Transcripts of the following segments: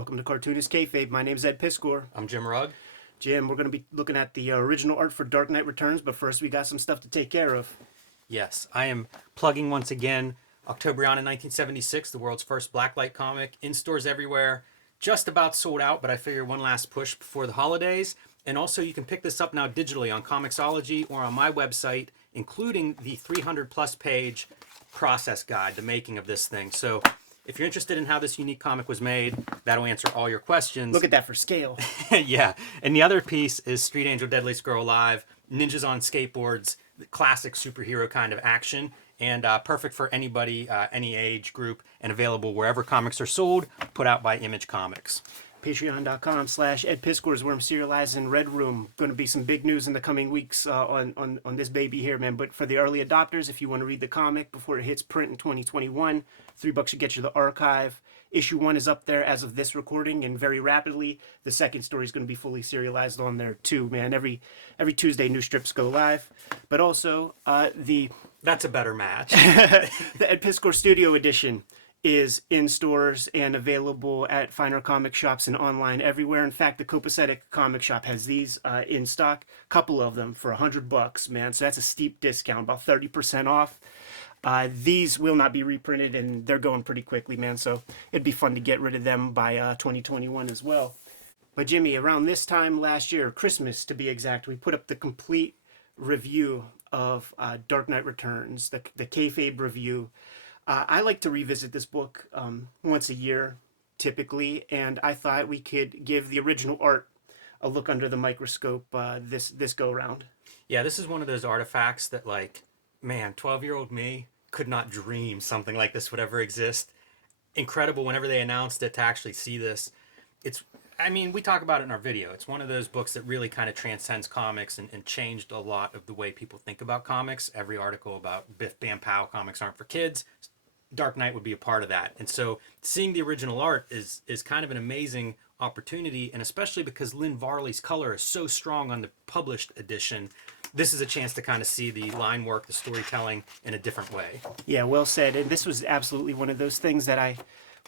Welcome to Cartoonist Kayfabe. My name is Ed Piscor. I'm Jim Rugg. Jim, we're going to be looking at the original art for Dark Knight Returns, but first we got some stuff to take care of. Yes, I am plugging once again October in 1976, the world's first blacklight comic, in stores everywhere. Just about sold out, but I figure one last push before the holidays. And also you can pick this up now digitally on Comixology or on my website, including the 300 plus page process guide, the making of this thing. So if you're interested in how this unique comic was made, that'll answer all your questions. Look at that for scale. Yeah. And the other piece is Street Angel Deadliest Girl Alive, ninjas on skateboards, classic superhero kind of action, and perfect for anybody, any age group, and available wherever comics are sold, put out by Image Comics. Patreon.com/Ed Piscor is where I'm serializing Red Room. Going to be some big news in the coming weeks on this baby here, man. But for the early adopters, if you want to read the comic before it hits print in 2021, $3 should get you the archive. Issue 1 is up there as of this recording, and very rapidly, the second story is going to be fully serialized on there too, man. Every Tuesday, new strips go live. But also, That's a better match. the Ed Piscor Studio Edition is in stores and available at finer comic shops and online everywhere. In fact, the Copacetic comic shop has these in stock, couple of them for $100, man. So that's a steep discount, about 30% off. These will not be reprinted, and they're going pretty quickly, man. So it'd be fun to get rid of them by 2021 as well. But Jimmy, around this time last year, Christmas to be exact, we put up the complete review of Dark Knight Returns, the Kayfabe review. I like to revisit this book once a year, typically, and I thought we could give the original art a look under the microscope this go-round. Yeah, this is one of those artifacts that, like, man, 12-year-old me could not dream something like this would ever exist. Incredible whenever they announced it to actually see this. We talk about it in our video. It's one of those books that really kind of transcends comics and changed a lot of the way people think about comics. Every article about Biff Bam Pow, comics aren't for kids. Dark Knight would be a part of that. And so seeing the original art is kind of an amazing opportunity, and especially because Lynn Varley's color is so strong on the published edition, this is a chance to kind of see the line work, the storytelling in a different way. Yeah, well said. And this was absolutely one of those things that I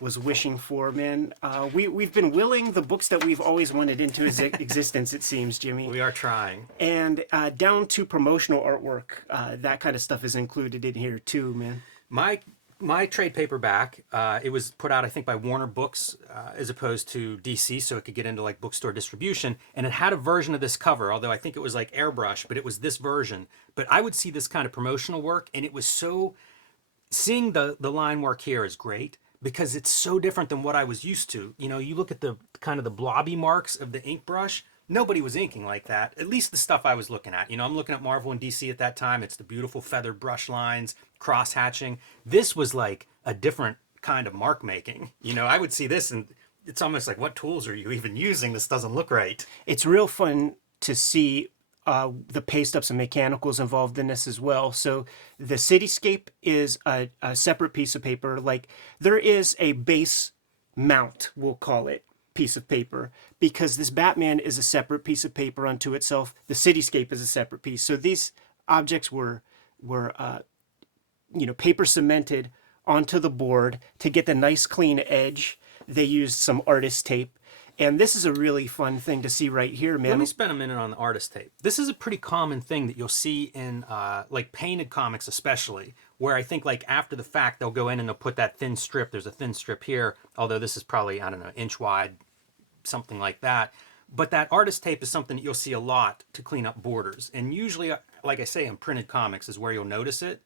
was wishing for, man. We've been willing the books that we've always wanted into existence, it seems, Jimmy. We are trying. And down to promotional artwork, that kind of stuff is included in here too, man. My trade paperback, it was put out, I think, by Warner Books as opposed to DC, so it could get into like bookstore distribution. And it had a version of this cover, although I think it was like airbrush, but it was this version. But I would see this kind of promotional work, and it was so... Seeing the line work here is great because it's so different than what I was used to. You know, you look at the kind of the blobby marks of the ink brush. Nobody was inking like that, at least the stuff I was looking at. You know, I'm looking at Marvel and DC at that time. It's the beautiful feathered brush lines, cross-hatching. This was like a different kind of mark making. You know, I would see this and it's almost like, what tools are you even using? This doesn't look right. It's real fun to see the paste ups and mechanicals involved in this as well. So the Cityscape is a separate piece of paper. Like there is a base mount, we'll call it, piece of paper, because this Batman is a separate piece of paper unto itself. The Cityscape is a separate piece. So these objects were paper cemented onto the board to get the nice clean edge. They used some artist tape, and this is a really fun thing to see right here, man. Let me spend a minute on the artist tape. This is a pretty common thing that you'll see in like painted comics, especially, where I think like after the fact they'll go in and they'll put that thin strip. There's a thin strip here, although this is probably, I don't know, inch wide, something like that. But that artist tape is something that you'll see a lot to clean up borders. And usually, like I say, in printed comics is where you'll notice it.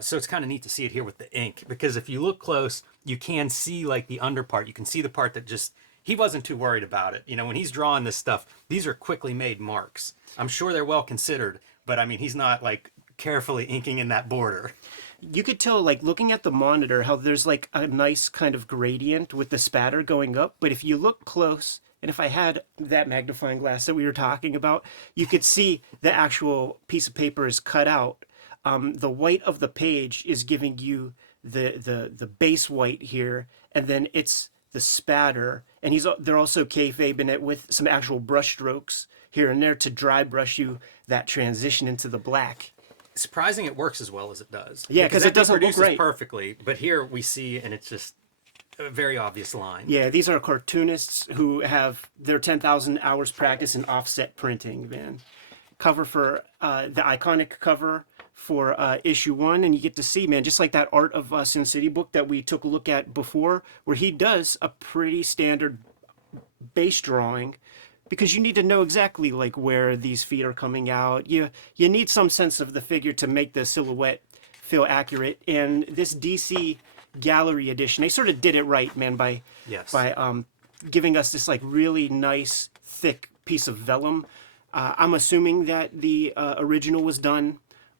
So it's kind of neat to see it here with the ink, because if you look close, you can see like the under part. You can see the part that just, he wasn't too worried about it. You know, when he's drawing this stuff, these are quickly made marks. I'm sure they're well considered, but I mean, he's not like carefully inking in that border. You could tell, like, looking at the monitor, how there's, like, a nice kind of gradient with the spatter going up. But if you look close, and if I had that magnifying glass that we were talking about, you could see the actual piece of paper is cut out. The white of the page is giving you the base white here, and then it's the spatter. And they're also kayfabing it with some actual brush strokes here and there to dry brush you that transition into the black. Surprising it works as well as it does. Yeah, because it doesn't look right perfectly. But here we see, and it's just a very obvious line. Yeah, these are cartoonists who have their 10,000 hours practice in offset printing, man. Cover for the iconic cover for issue 1, and you get to see, man, just like that Art of Sin City book that we took a look at before, where he does a pretty standard base drawing, because you need to know exactly like where these feet are coming out. You need some sense of the figure to make the silhouette feel accurate. And this DC Gallery edition, they sort of did it right, man, by giving us this like really nice thick piece of vellum. I'm assuming that the original was done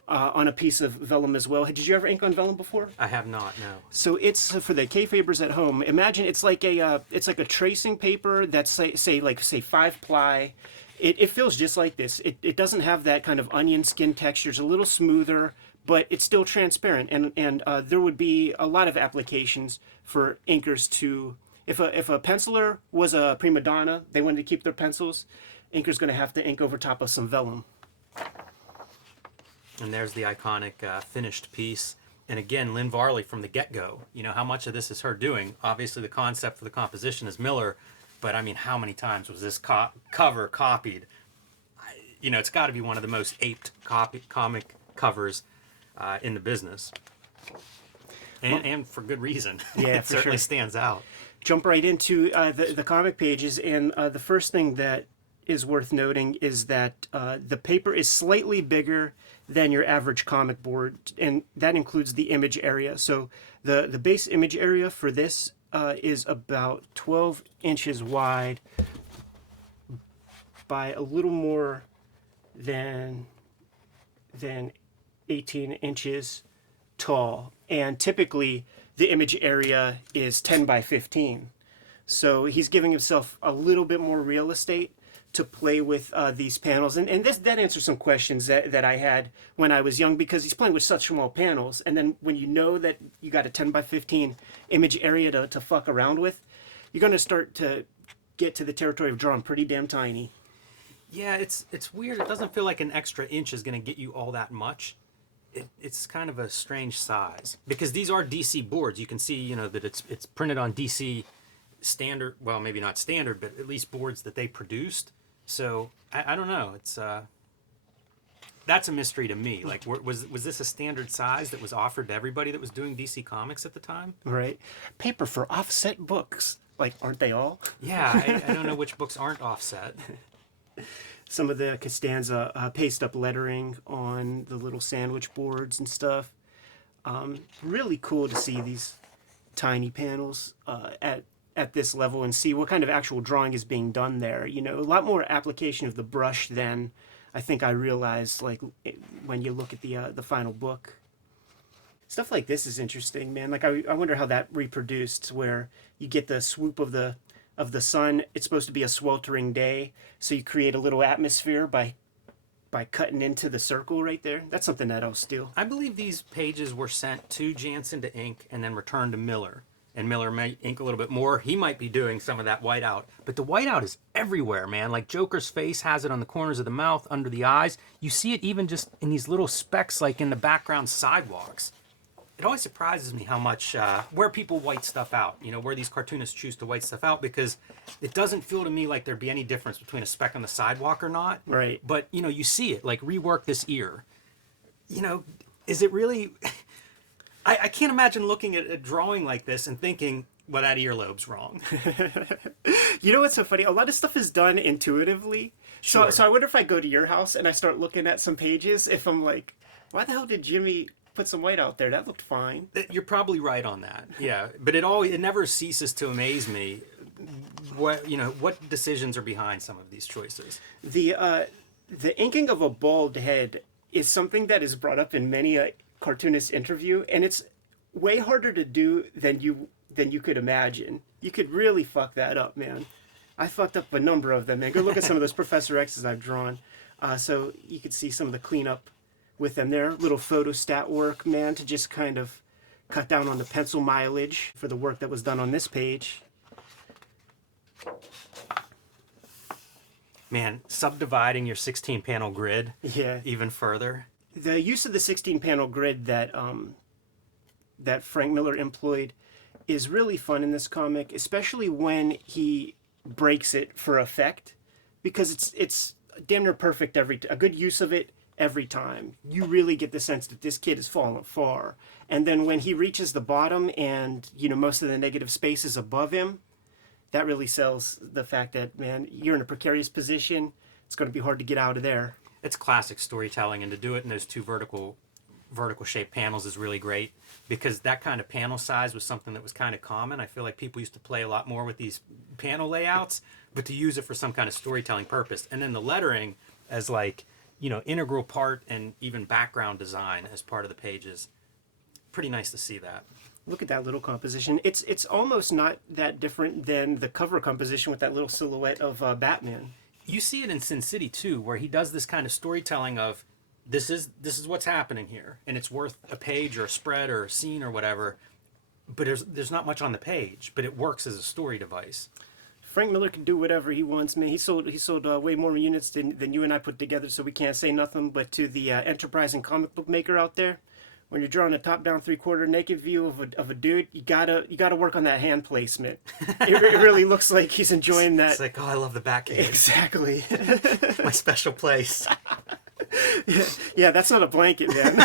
on a piece of vellum as well. Did you ever ink on vellum before? I have not, no. So it's for the Kayfabers at home. Imagine it's like a tracing paper that's say 5-ply. It feels just like this. It doesn't have that kind of onion skin texture. It's a little smoother, but it's still transparent. And there would be a lot of applications for inkers to, if a penciler was a prima donna, they wanted to keep their pencils, inker's going to have to ink over top of some vellum. And there's the iconic finished piece. And again, Lynn Varley from the get-go. You know, how much of this is her doing? Obviously, the concept for the composition is Miller, but I mean, how many times was this cover copied? You know, it's got to be one of the most aped comic covers in the business. And for good reason. Yeah, it certainly stands out. Jump right into the comic pages, and the first thing that is worth noting is that the paper is slightly bigger than your average comic board, and that includes the image area. So the base image area for this is about 12 inches wide by a little more than 18 inches tall, and typically the image area is 10 by 15. So he's giving himself a little bit more real estate to play with these panels. And that answers some questions that I had when I was young, because he's playing with such small panels. And then when you know that you got a 10 by 15 image area to fuck around with, you're going to start to get to the territory of drawing pretty damn tiny. Yeah, it's weird. It doesn't feel like an extra inch is going to get you all that much. It's kind of a strange size, because these are DC boards. You can see, you know, that it's printed on DC standard, well, maybe not standard, but at least boards that they produced. So I don't know. It's that's a mystery to me. Like, was this a standard size that was offered to everybody that was doing DC Comics at the time? Right. Paper for offset books. Like, aren't they all? Yeah, I don't know which books aren't offset. Some of the Costanza paste up lettering on the little sandwich boards and stuff. Really cool to see these tiny panels at this level and see what kind of actual drawing is being done there. You know, a lot more application of the brush than I think I realized, like, when you look at the final book. Stuff like this is interesting, man. Like, I wonder how that reproduced, where you get the swoop of the sun. It's supposed to be a sweltering day, so you create a little atmosphere by cutting into the circle right there. That's something that I'll steal. I believe these pages were sent to Jansen to ink and then returned to Miller. And Miller may ink a little bit more. He might be doing some of that whiteout. But the whiteout is everywhere, man. Like, Joker's face has it on the corners of the mouth, under the eyes. You see it even just in these little specks, like in the background sidewalks. It always surprises me how much, where people white stuff out, you know, where these cartoonists choose to white stuff out, because it doesn't feel to me like there'd be any difference between a speck on the sidewalk or not. Right. But, you know, you see it, like, rework this ear. You know, is it really... I can't imagine looking at a drawing like this and thinking, well, that earlobe's wrong. You know what's so funny? A lot of stuff is done intuitively. Sure. So I wonder if I go to your house and I start looking at some pages, if I'm like, why the hell did Jimmy put some white out there? That looked fine. You're probably right on that. Yeah, but it never ceases to amaze me what decisions are behind some of these choices. The inking of a bald head is something that is brought up in many a cartoonist interview, and it's way harder to do than you could imagine. You could really fuck that up, man. I fucked up a number of them, man. Go look at some of those Professor X's I've drawn. So you could see some of the cleanup with them there. Little photostat work, man, to just kind of cut down on the pencil mileage for the work that was done on this page. Man, subdividing your 16-panel grid even further. The use of the 16-panel grid that Frank Miller employed is really fun in this comic, especially when he breaks it for effect, because it's damn near perfect a good use of it every time. You really get the sense that this kid has fallen far. And then when he reaches the bottom and, most of the negative space is above him, that really sells the fact that, man, you're in a precarious position. It's going to be hard to get out of there. It's classic storytelling, and to do it in those two vertical shaped panels is really great, because that kind of panel size was something that was kind of common. I feel like people used to play a lot more with these panel layouts, but to use it for some kind of storytelling purpose. And then the lettering as like, integral part and even background design as part of the pages. Pretty nice to see that. Look at that little composition. It's almost not that different than the cover composition with that little silhouette of Batman. You see it in Sin City too, where he does this kind of storytelling of this is what's happening here, and it's worth a page or a spread or a scene or whatever. But there's not much on the page, but it works as a story device. Frank Miller can do whatever he wants, man. He sold way more units than you and I put together, so we can't say nothing. But to the enterprising comic book maker out there, when you're drawing a top-down, three-quarter naked view of a dude, you gotta work on that hand placement. It really looks like he's enjoying that. It's like, oh, I love the back cave. Exactly. My special place. Yeah, that's not a blanket, man.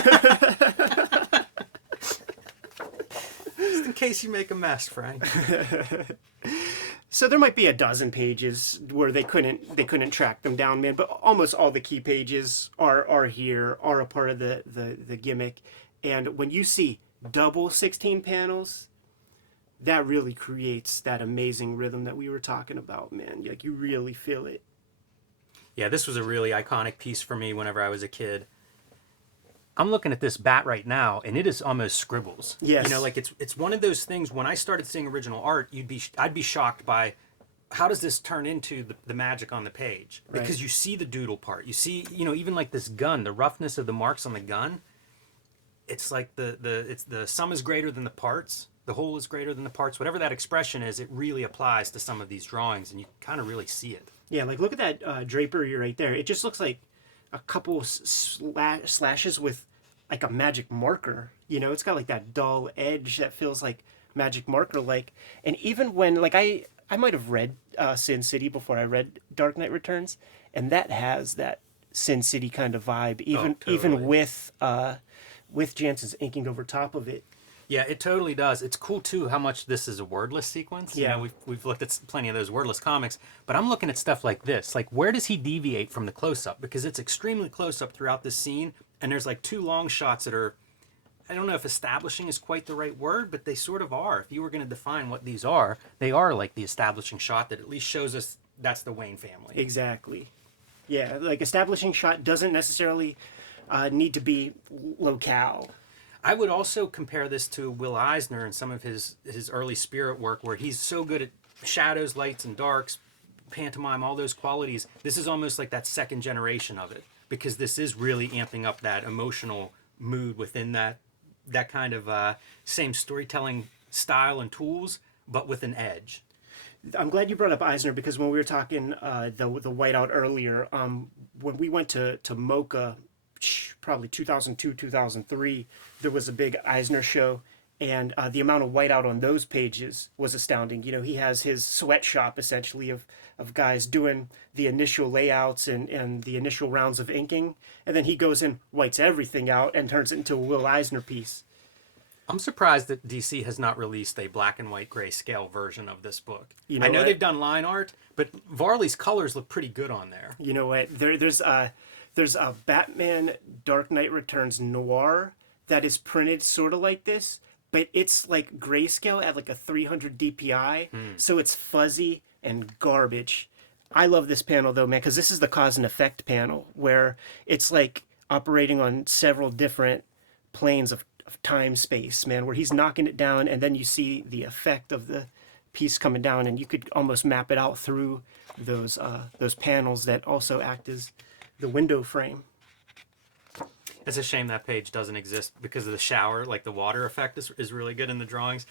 Just in case you make a mess, Frank. So there might be a dozen pages where they couldn't track them down, man. But almost all the key pages are a part of the gimmick. And when you see double 16 panels, that really creates that amazing rhythm that we were talking about, man. Like, you really feel it. Yeah, this was a really iconic piece for me whenever I was a kid. I'm looking at this bat right now, and it is almost scribbles. Yes. Like it's one of those things. When I started seeing original art, I'd be shocked by how does this turn into the magic on the page? Right. Because you see the doodle part. You see, even like this gun, the roughness of the marks on the gun. It's like the sum is greater than the parts. The whole is greater than the parts. Whatever that expression is, it really applies to some of these drawings, and you kind of really see it. Yeah, like look at that drapery right there. It just looks like a couple slashes with like a magic marker. It's got like that dull edge that feels like magic marker like. And even when like I might have read Sin City before I read Dark Knight Returns, and that has that Sin City kind of vibe, even with Jansen's inking over top of it. Yeah, it totally does. It's cool too how much this is a wordless sequence. Yeah. We've looked at plenty of those wordless comics, but I'm looking at stuff like this. Like, where does he deviate from the close-up? Because it's extremely close-up throughout this scene, and there's like two long shots that are, I don't know if establishing is quite the right word, but they sort of are. If you were going to define what these are, they are like the establishing shot that at least shows us that's the Wayne family. Exactly. Yeah, like establishing shot doesn't necessarily need to be locale. I would also compare this to Will Eisner and some of his early spirit work, where he's so good at shadows, lights, and darks, pantomime, all those qualities. This is almost like that second generation of it, because this is really amping up that emotional mood within that kind of same storytelling style and tools, but with an edge. I'm glad you brought up Eisner, because when we were talking the whiteout earlier, when we went to MoCA, probably 2002, 2003, there was a big Eisner show, and the amount of whiteout on those pages was astounding. He has his sweatshop essentially of guys doing the initial layouts and the initial rounds of inking, and then he goes and whites everything out and turns it into a Will Eisner piece. I'm surprised that DC has not released a black and white grayscale version of this book. I know they've done line art, but Varley's colors look pretty good on there. You know what? There's a Batman Dark Knight Returns noir that is printed sort of like this, but it's like grayscale at like a 300 DPI, so it's fuzzy and garbage. I love this panel though, man, because this is the cause and effect panel where it's like operating on several different planes of time space, man, where he's knocking it down, and then you see the effect of the piece coming down, and you could almost map it out through those panels that also act as the window frame. It's a shame that page doesn't exist because of the shower, like the water effect is really good in the drawings.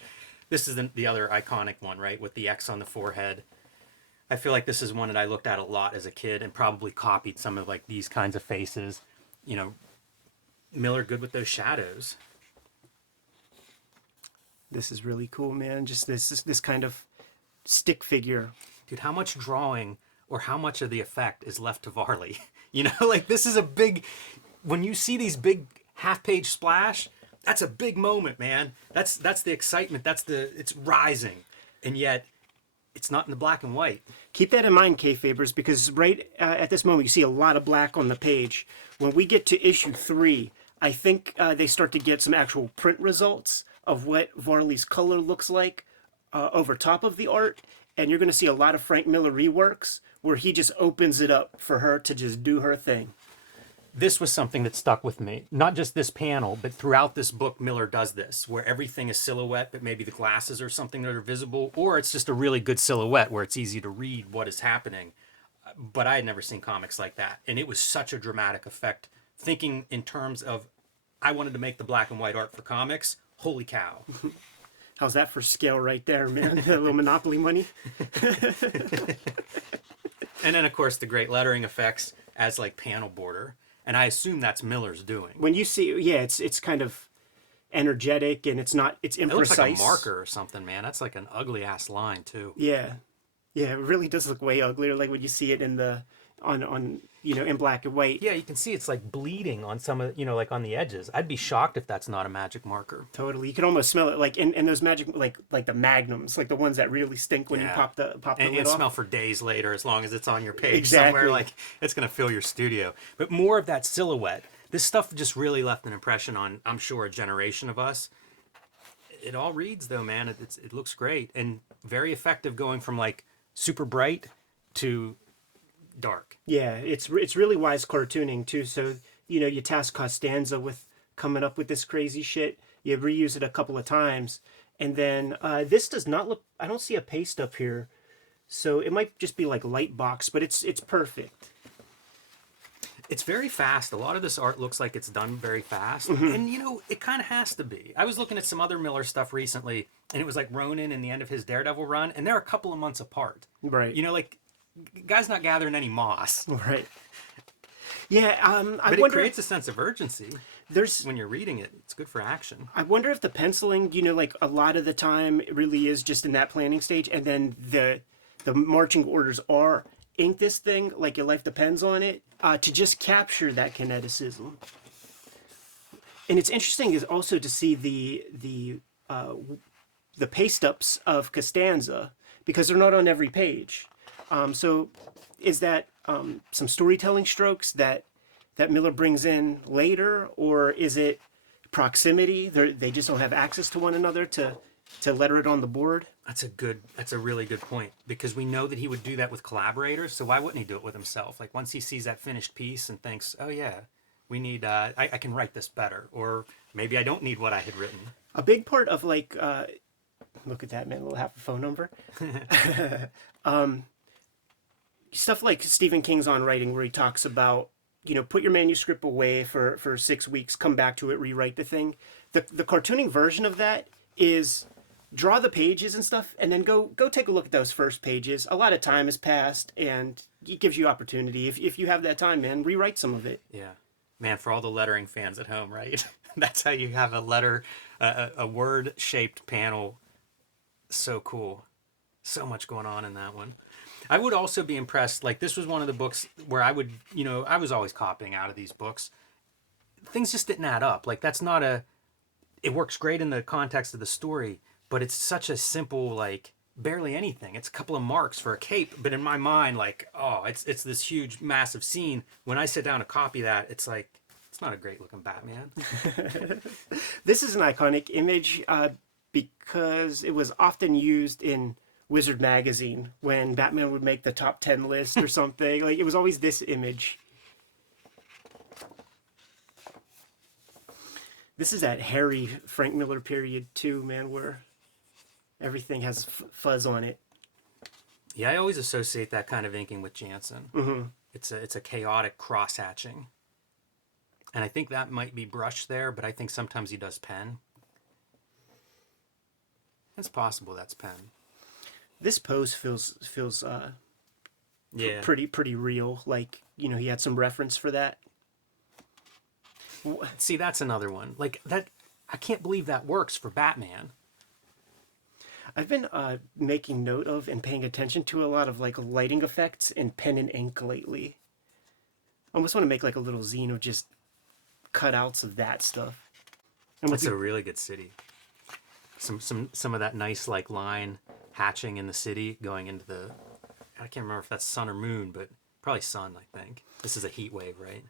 This is the other iconic one, right, with the X on the forehead. I feel like this is one that I looked at a lot as a kid and probably copied some of like these kinds of faces. Miller good with those shadows. This is really cool, man. Just this kind of stick figure. Dude, how much drawing or how much of the effect is left to Varley? You know, like this is a big, when you see these big half-page splash, that's a big moment, man. That's the excitement. It's rising. And yet it's not in the black and white. Keep that in mind, Kayfabers, because right at this moment you see a lot of black on the page. When we get to issue 3, I think they start to get some actual print results of what Varley's color looks like over top of the art. And you're going to see a lot of Frank Miller reworks where he just opens it up for her to just do her thing. This was something that stuck with me. Not just this panel, but throughout this book, Miller does this, where everything is silhouette, but maybe the glasses are something that are visible, or it's just a really good silhouette where it's easy to read what is happening. But I had never seen comics like that. And it was such a dramatic effect. Thinking in terms of, I wanted to make the black and white art for comics. Holy cow. How's that for scale right there, man? A little Monopoly money. And then, of course, the great lettering effects as like panel border. And I assume that's Miller's doing. When you see, yeah, it's kind of energetic and it's imprecise. It looks like a marker or something, man. That's like an ugly ass line too. Yeah, yeah, it really does look way uglier. Like when you see it in the on in black and white. Yeah, you can see it's like bleeding on some of like on the edges. I'd be shocked if that's not a magic marker. Totally, you can almost smell it. Like and those magic like the magnums, like the ones that really stink when you pop the lid and off. Smell for days later, as long as it's on your page Exactly. somewhere. Like it's gonna fill your studio. But more of that silhouette. This stuff just really left an impression on, I'm sure, a generation of us. It all reads though, man. It looks great and very effective, going from like super bright to dark. Yeah, it's really wise cartooning too. So you task Costanza with coming up with this crazy shit. You reuse it a couple of times, and then this does not look. I don't see a paste up here, so it might just be like light box, but it's perfect. It's very fast. A lot of this art looks like it's done very fast. Mm-hmm. And, it kind of has to be. I was looking at some other Miller stuff recently, and it was like Ronin and the end of his Daredevil run, and they're a couple of months apart. Right. Like, guy's not gathering any moss. Right. Yeah, but it creates a sense of urgency. There's when you're reading it, it's good for action. I wonder if the penciling, like a lot of the time it really is just in that planning stage, and then the marching orders are ink this thing like your life depends on it, to just capture that kineticism. And it's interesting is also to see the paste ups of Costanza, because they're not on every page. So is that some storytelling strokes that Miller brings in later, or is it proximity? They just don't have access to one another to letter it on the board? That's a really good point, because we know that he would do that with collaborators. So why wouldn't he do it with himself? Like once he sees that finished piece and thinks, oh yeah, we need, I can write this better, or maybe I don't need what I had written. A big part of look at that, man, we'll have a phone number. Stuff like Stephen King's On Writing, where he talks about, put your manuscript away for 6 weeks, come back to it, rewrite the thing. The cartooning version of that is draw the pages and stuff, and then go take a look at those first pages. A lot of time has passed, and it gives you opportunity. If you have that time, man, rewrite some of it. Yeah. Man, for all the lettering fans at home, right? That's how you have a letter, a word-shaped panel. So cool. So much going on in that one. I would also be impressed, like this was one of the books where I would, I was always copying out of these books. Things just didn't add up. Like that's not it works great in the context of the story, but it's such a simple, like barely anything. It's a couple of marks for a cape, but in my mind, like, oh, it's this huge, massive scene. When I sit down to copy that, it's like, it's not a great looking Batman. This is an iconic image because it was often used in Wizard magazine when Batman would make the top 10 list or something. Like it was always this image. This is that hairy Frank Miller period too, man, where everything has fuzz on it. Yeah, I always associate that kind of inking with Jansen. Mm-hmm. It's a chaotic cross hatching, and I think that might be brush there, but I think sometimes he does pen. It's possible that's pen. This pose feels yeah, pretty real. Like he had some reference for that. See, that's another one. Like that, I can't believe that works for Batman. I've been making note of and paying attention to a lot of like lighting effects in pen and ink lately. I almost want to make like a little zine of just cutouts of that stuff. And It's a really good city. Some of that nice like line hatching in the city going into the, I can't remember if that's sun or moon, but probably sun, I think. This is a heat wave, right?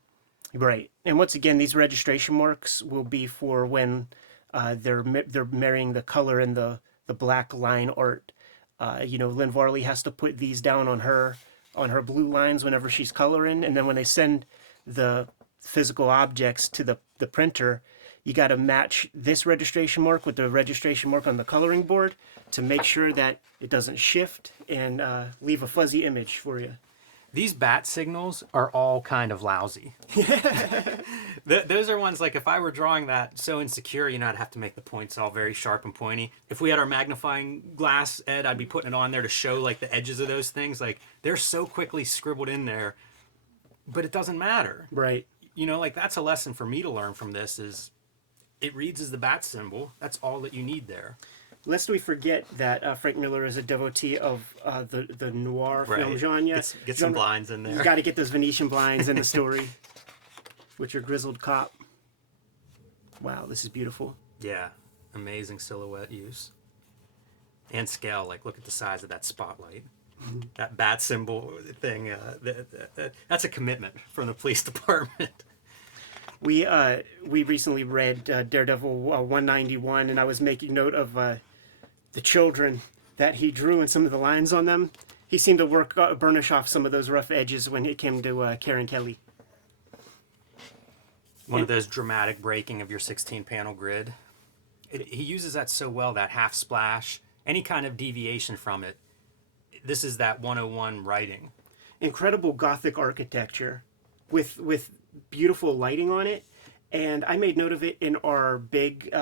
Right. And once again, these registration marks will be for when they're marrying the color and the black line art. Lynn Varley has to put these down on her blue lines whenever she's coloring, and then when they send the physical objects to the printer, you got to match this registration mark with the registration mark on the coloring board to make sure that it doesn't shift and leave a fuzzy image for you. These bat signals are all kind of lousy. Those are ones like if I were drawing that so insecure, I'd have to make the points all very sharp and pointy. If we had our magnifying glass, Ed, I'd be putting it on there to show like the edges of those things. Like they're so quickly scribbled in there, but it doesn't matter. Right. Like that's a lesson for me to learn from this is it reads as the bat symbol. That's all that you need there. Lest we forget that Frank Miller is a devotee of the noir film genre. Get some blinds in there. You got to get those Venetian blinds in the story with your grizzled cop. Wow, this is beautiful. Yeah, amazing silhouette use. And scale, like look at the size of that spotlight. That bat symbol thing, that's a commitment from the police department. We recently read Daredevil 191, and I was making note of the children that he drew and some of the lines on them. He seemed to burnish off some of those rough edges when it came to Karen Kelly. One of those dramatic breaking of your 16-panel grid. He uses that so well, that half splash, any kind of deviation from it. This is that 101 writing. Incredible Gothic architecture with beautiful lighting on it. And I made note of it in our big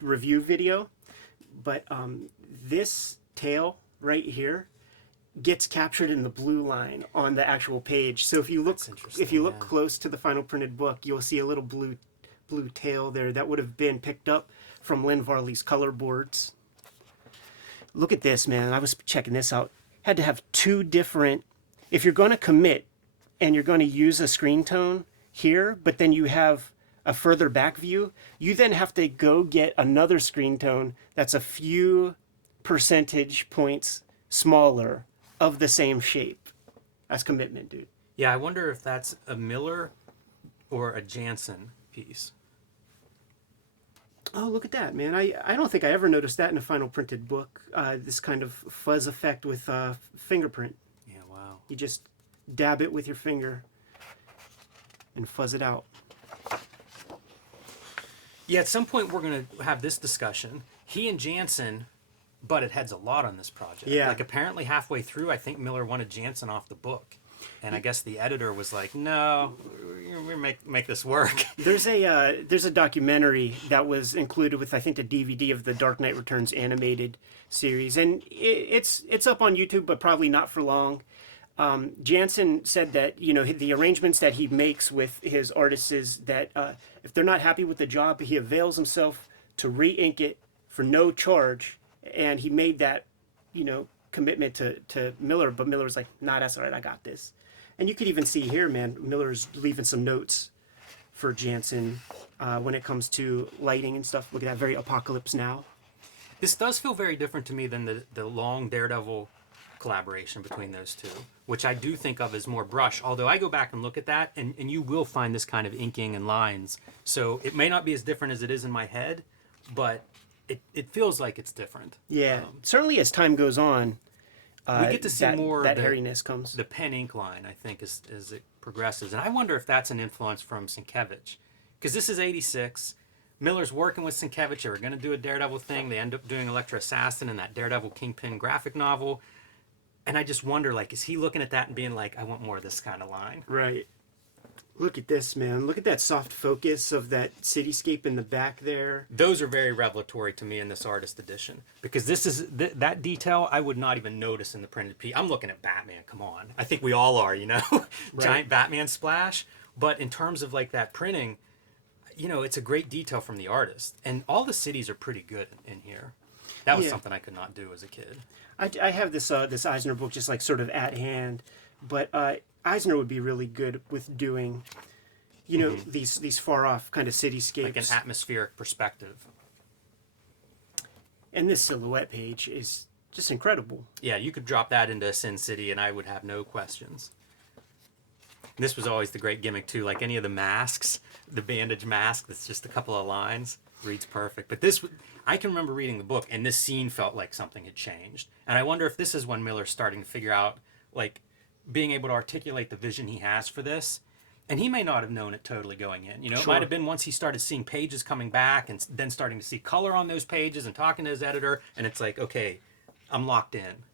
review video. But this tail right here gets captured in the blue line on the actual page. So if you look close to the final printed book, you'll see a little blue tail there that would have been picked up from Lynn Varley's color boards. Look at this, man. I was checking this out. Had to have two different, if you're going to commit and you're going to use a screen tone here, but then you have a further back view, you then have to go get another screen tone that's a few percentage points smaller of the same shape. That's commitment, dude. Yeah, I wonder if that's a Miller or a Jansen piece. Oh, look at that, man. I don't think I ever noticed that in a final printed book, this kind of fuzz effect with fingerprint. Yeah, wow. You just dab it with your finger and fuzz it out. Yeah, at some point we're going to have this discussion. He and Jansen butted heads a lot on this project. Yeah. Like apparently halfway through, I think Miller wanted Jansen off the book. And I guess the editor was like, no, we make this work. There's a documentary that was included with, I think, the DVD of the Dark Knight Returns animated series. And it's up on YouTube, but probably not for long. Jansen said that, the arrangements that he makes with his artists is that if they're not happy with the job, he avails himself to re-ink it for no charge. And he made that, commitment to Miller, but Miller was like, nah, that's all right, I got this. And you could even see here, man, Miller's leaving some notes for Jansen when it comes to lighting and stuff. Look at that, very Apocalypse Now. This does feel very different to me than the long Daredevil collaboration between those two, which I do think of as more brush, although I go back and look at that, and you will find this kind of inking and lines. So it may not be as different as it is in my head, but it feels like it's different. Yeah, certainly as time goes on, we get to see more that hairiness comes. The pen ink line, I think, as it progresses. And I wonder if that's an influence from Sienkiewicz. Because this is 86. Miller's working with Sienkiewicz. They were going to do a Daredevil thing. They end up doing Elektra Assassin and that Daredevil Kingpin graphic novel. And I just wonder, is he looking at that and being like, I want more of this kind of line? Right. Look at this, man. Look at that soft focus of that cityscape in the back there. Those are very revelatory to me in this artist edition. Because this is that detail I would not even notice in the printed piece. I'm looking at Batman, come on. I think we all are, Right. Giant Batman splash. But in terms of that printing, it's a great detail from the artist. And all the cities are pretty good in here. That was Yeah. something I could not do as a kid. I have this this Eisner book just like sort of at hand, but Eisner would be really good with doing, you know, these far off kind of cityscapes. Like an atmospheric perspective. And this silhouette page is just incredible. Yeah, you could drop that into Sin City and I would have no questions. And this was always the great gimmick too, like any of the masks, the bandage mask that's just a couple of lines, reads perfect. But this, I can remember reading the book and this scene felt like something had changed. And I wonder if this is when Miller's starting to figure out, like, being able to articulate the vision he has for this. And he may not have known it totally going in. You know, it might have been once he started seeing pages coming back and then starting to see color on those pages and talking to his editor. And it's like, okay, I'm locked in.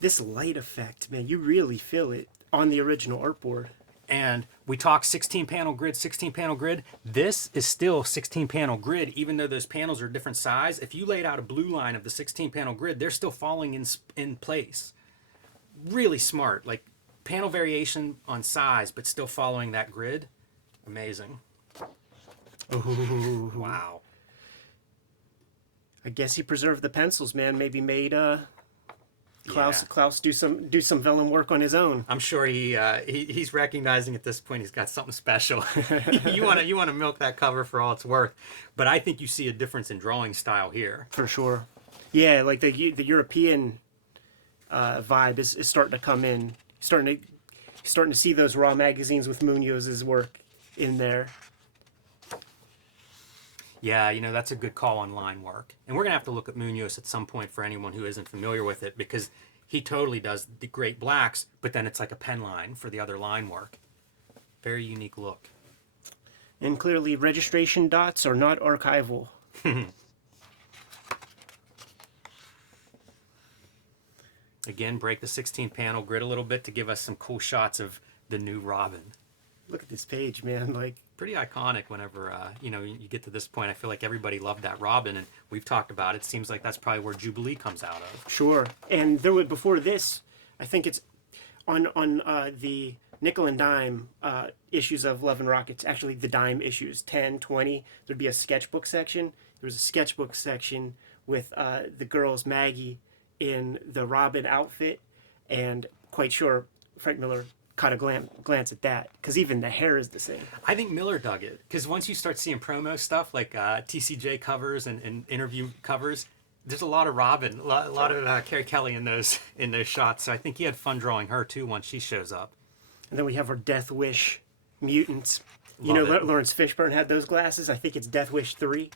This light effect, man, you really feel it on the original artboard. And we talk 16 panel grid, 16 panel grid. This is still 16 panel grid, even though those panels are different size. If you laid out a blue line of the 16 panel grid, they're still falling in place. Really smart. Like, panel variation on size, but still following that grid. Amazing. Ooh. Wow. I guess he preserved the pencils, man. Maybe made Yeah. Klaus do some vellum work on his own. I'm sure he's recognizing at this point he's got something special. you want to milk that cover for all it's worth, but I think you see a difference in drawing style here. For sure. Yeah, like the European vibe is starting to come in. Starting to see those raw magazines with Munoz's work in there. Yeah, you know, that's a good call on line work. And we're going to have to look at Munoz at some point for anyone who isn't familiar with it, because he totally does the great blacks, but then it's like a pen line for the other line work. Very unique look. And clearly registration dots are not archival. Again, break the 16 panel grid a little bit to give us some cool shots of the new Robin. Look at this page, man. Like, pretty iconic whenever you know, you get to this point. I feel like everybody loved that Robin, and we've talked about it. Seems like that's probably where Jubilee comes out of. sure. And there was before this, I think it's on the nickel and dime issues of Love and Rockets, actually the dime issues 10, 20, there'd be a sketchbook section. There was a sketchbook section with the girls Maggie in the Robin outfit, and quite sure Frank Miller caught a glance at that, because even the hair is the same. I think Miller dug it, because once you start seeing promo stuff like TCJ covers and interview covers, there's a lot of Robin, a lot of Carrie Kelly in those shots. So I think he had fun drawing her too once she shows up. And then we have our Death Wish mutants. Love it. Lawrence Fishburne had those glasses. I think it's Death Wish 3.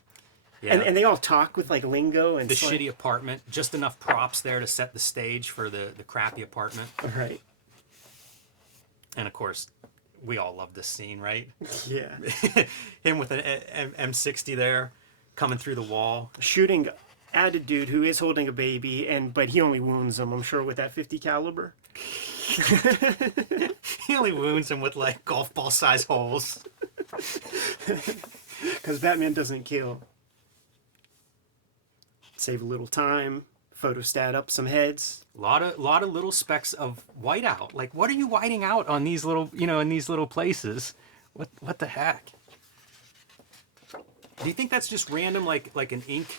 Yeah. And they all talk with like lingo and the slang. shitty apartment, just enough props there to set the stage for the crappy apartment. Right. And of course, we all love this scene, right? Yeah. Him with an M60 there, coming through the wall. Shooting at a dude who is holding a baby, but he only wounds him, I'm sure, with that 50 caliber. He only wounds him with like golf ball size holes. Because Batman doesn't kill. Save a little time. Photostat up some heads. Lot of little specks of whiteout. Like, what are you whiting out on these little, in these little places? What the heck? Do you think that's just random, like an ink,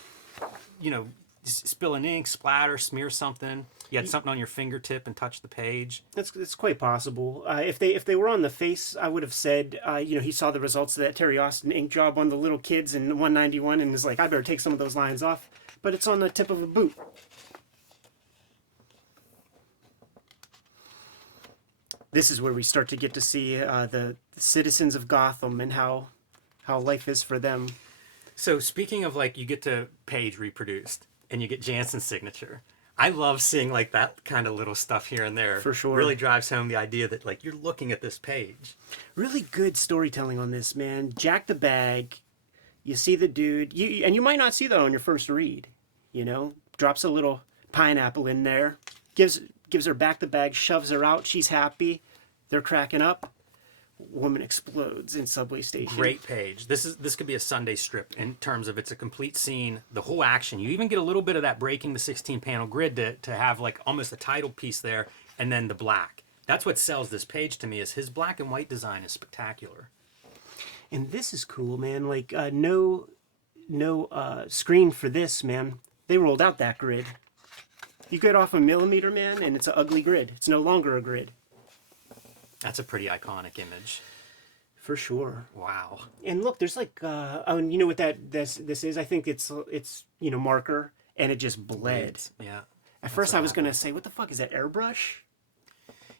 spill an ink, splatter, smear something? You had something on your fingertip and touch the page. It's quite possible. If they were on the face, I would have said, he saw the results of that Terry Austin ink job on the little kids in 191 and is like, I better take some of those lines off. But it's on the tip of a boot. This is where we start to get to see the citizens of Gotham and how life is for them. So speaking of, like, you get to page reproduced and you get Jansen's signature. I love seeing like that kind of little stuff here and there. For sure. Really drives home the idea that like you're looking at this page. Really good storytelling on this, man. Jack the Bag. You see the dude, and you might not see that on your first read. Drops a little pineapple in there, gives her back the bag, shoves her out. She's happy. They're cracking up. Woman explodes in subway station. Great page. This could be a Sunday strip in terms of it's a complete scene, the whole action. You even get a little bit of that breaking the 16 panel grid to have like almost a title piece there, and then the black. That's what sells this page to me, is his black and white design is spectacular. And this is cool, man. Like no screen for this, man. They rolled out that grid. You get off a millimeter, man, and it's an ugly grid. It's no longer a grid. That's a pretty iconic image. For sure. Wow. And look, there's like, and you know what this is? I think it's marker, and it just bled. Yeah. At first I was going to say, what the fuck, is that airbrush?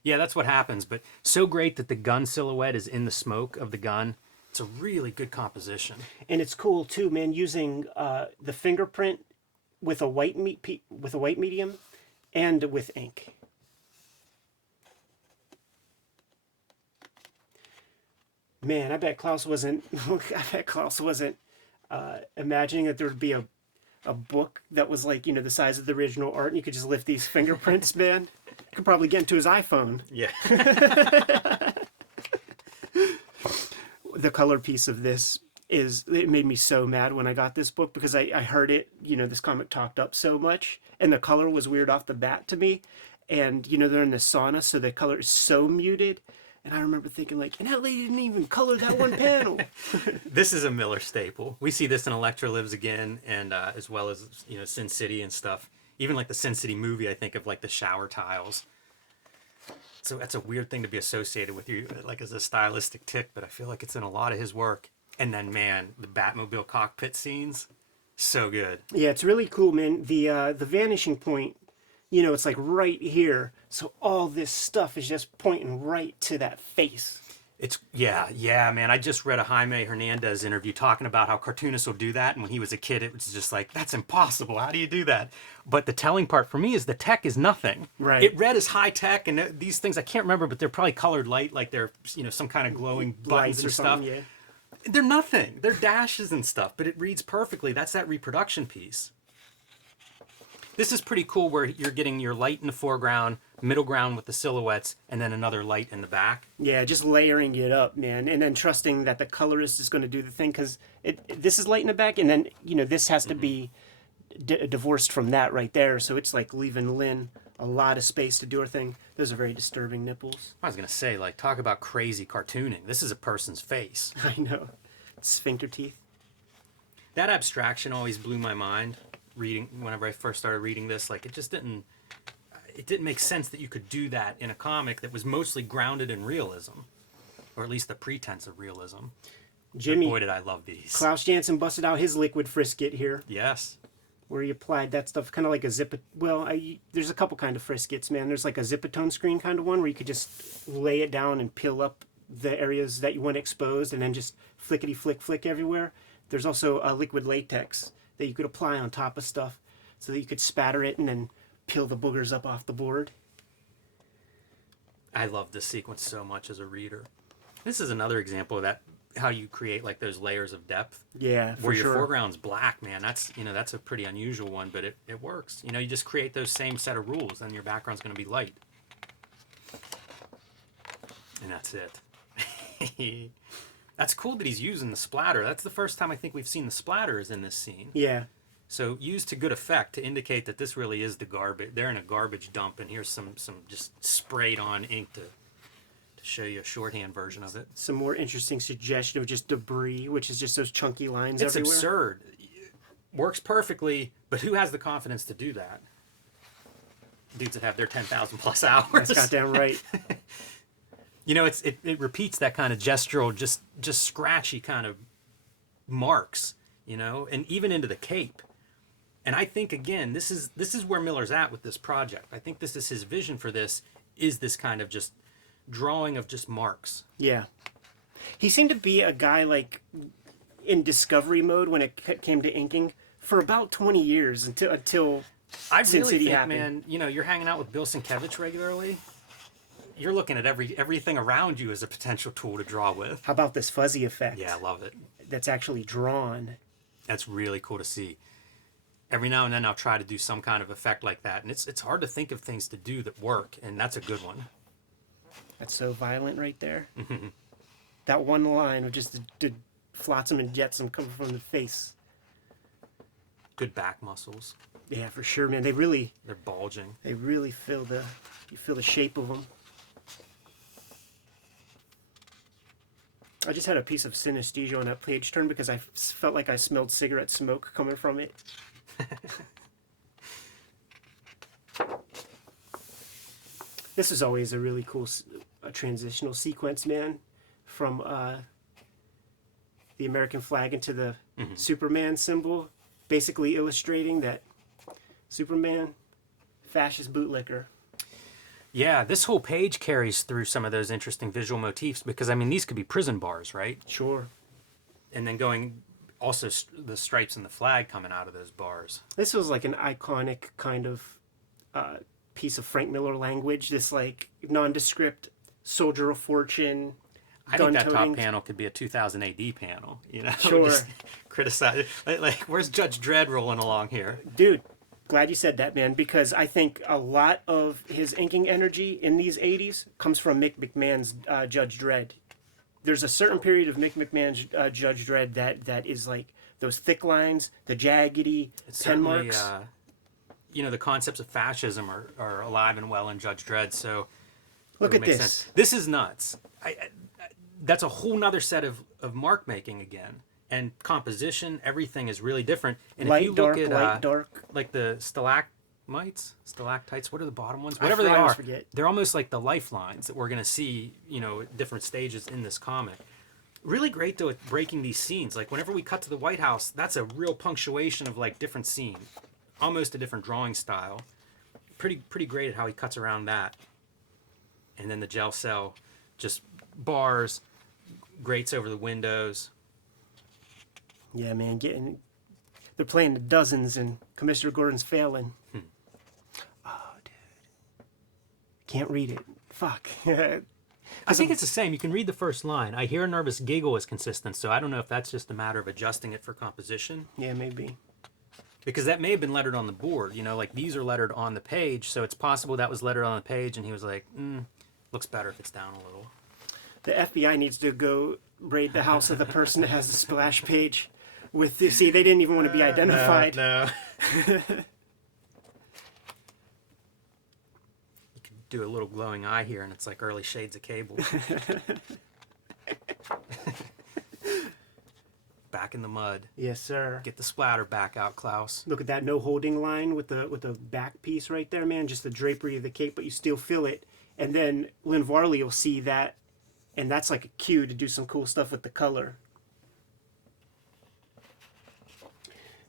Yeah, that's what happens. But so great that the gun silhouette is in the smoke of the gun. It's a really good composition. And it's cool too, man, using the fingerprint with a white medium and with ink. Man, I bet Klaus wasn't imagining that there would be a book that was like, the size of the original art, and you could just lift these fingerprints, man. Could probably get into his iPhone. Yeah. The color piece of this it made me so mad when I got this book, because I heard it, this comic talked up so much, and the color was weird off the bat to me. And, they're in the sauna, so the color is so muted. And I remember thinking, like, and that lady didn't even color that one panel. This is a Miller staple. We see this in Electra Lives Again, and as well as, Sin City and stuff. Even like the Sin City movie, I think of like the shower tiles. So that's a weird thing to be associated with you, like as a stylistic tick, but I feel like it's in a lot of his work. And then, man, the Batmobile cockpit scenes, so good. Yeah, it's really cool, man. The vanishing point, it's like right here. So all this stuff is just pointing right to that face. Yeah, man. I just read a Jaime Hernandez interview talking about how cartoonists will do that. And when he was a kid, it was just like, that's impossible. How do you do that? But the telling part for me is the tech is nothing. Right. It read as high tech, and these things, I can't remember, but they're probably colored light, like they're, some kind of glowing buttons and stuff. Yeah. They're nothing. They're dashes and stuff, but it reads perfectly. That's that reproduction piece. This is pretty cool where you're getting your light in the foreground, middle ground with the silhouettes, and then another light in the back. Yeah, just layering it up, man. And then trusting that the colorist is going to do the thing, because this is light in the back, and then, this has to be divorced from that right there. So it's like leaving Lynn a lot of space to do her thing. Those are very disturbing nipples. I was going to say, like, talk about crazy cartooning. This is a person's face. I know. Sphincter teeth. That abstraction always blew my mind. Whenever I first started reading this, like, it didn't make sense that you could do that in a comic that was mostly grounded in realism, or at least the pretense of realism. Jimmy, but boy, did I love these. Klaus Janson busted out his liquid frisket here. Yes. Where he applied that stuff, kind of like a there's a couple kind of friskets, man. There's like a zipatone screen kind of one where you could just lay it down and peel up the areas that you want exposed, and then just flickety flick everywhere. There's also a liquid latex that you could apply on top of stuff so that you could spatter it and then peel the boogers up off the board. I love this sequence so much as a reader. This is another example of that, how you create like those layers of depth. Yeah, for where sure. Your foreground's black, man. That's that's a pretty unusual one, but it works. You just create those same set of rules, and your background's going to be light. And that's it. That's cool that he's using the splatter. That's the first time I think we've seen the splatters in this scene. Yeah. So used to good effect to indicate that this really is the garbage. They're in a garbage dump, and here's some just sprayed on ink to show you a shorthand version of it. Some more interesting suggestion of just debris, which is just those chunky lines it's everywhere. Absurd. Works perfectly, but who has the confidence to do that? Dudes that have their 10,000 plus hours. That's goddamn right. It repeats that kind of gestural, just scratchy kind of marks, and even into the cape. And I think, again, this is where Miller's at with this project. I think this is his vision for this, is this kind of just drawing of just marks. Yeah. He seemed to be a guy, like, in discovery mode when it came to inking for about 20 years until I Sin really City think, happened. man, you're hanging out with Bill Sienkiewicz regularly. You're looking at everything around you as a potential tool to draw with. How about this fuzzy effect? Yeah, I love it. That's actually drawn. That's really cool to see. Every now and then I'll try to do some kind of effect like that, and it's hard to think of things to do that work, and that's a good one. That's so violent right there. That one line of just the flotsam and jetsam coming from the face. Good back muscles. Yeah, for sure, man. They're bulging. They really you feel the shape of them. I just had a piece of synesthesia on that page turn because I felt like I smelled cigarette smoke coming from it. This is always a really cool a transitional sequence, man, from the American flag into the Superman symbol, basically illustrating that Superman, fascist bootlicker. Yeah, this whole page carries through some of those interesting visual motifs because, I mean, these could be prison bars, right? Sure. And then going, also the stripes and the flag coming out of those bars. This was like an iconic kind of piece of Frank Miller language, this like nondescript soldier of fortune. I think that top panel could be a 2000 AD panel, you know? Sure. Just criticize it. Like, where's Judge Dredd rolling along here? Dude, glad you said that, man, because I think a lot of his inking energy in these 80s comes from Mick McMahon's Judge Dredd. There's a certain period of Mick McMahon's Judge Dredd that is like those thick lines, the jaggedy pen marks. You know, the concepts of fascism are alive and well in Judge Dredd, so Look at this. Sense. This is nuts. That's a whole nother set of mark making again. And composition, everything is really different. And Light, if you look dark, at light, dark. like the stalactites, what are the bottom ones? I Whatever they always are, forget. they're almost like the lifelines that we're going to see, you know, at different stages in this comic. Really great though at breaking these scenes. Like whenever we cut to the White House, that's a real punctuation of like different scene, almost a different drawing style. Pretty great at how he cuts around that. And then the gel cell, just bars, grates over the windows. Yeah, man, they're playing the dozens and Commissioner Gordon's failing. Oh, dude. Can't read it. Fuck. I think it's the same. You can read the first line. I hear a nervous giggle is consistent, so I don't know if that's just a matter of adjusting it for composition. Yeah, maybe. Because that may have been lettered on the board. You know, like these are lettered on the page, so it's possible that was lettered on the page, and he was like, looks better if it's down a little. The FBI needs to go raid the house of the person that has the splash page. See, they didn't even want to be identified. No. You could do a little glowing eye here, and it's like early shades of Cable. Back in the mud. Yes, sir. Get the splatter back out, Klaus. Look at that no holding line with the back piece right there, man. Just the drapery of the cape, but you still feel it. And then Lynn Varley will see that, and that's like a cue to do some cool stuff with the color.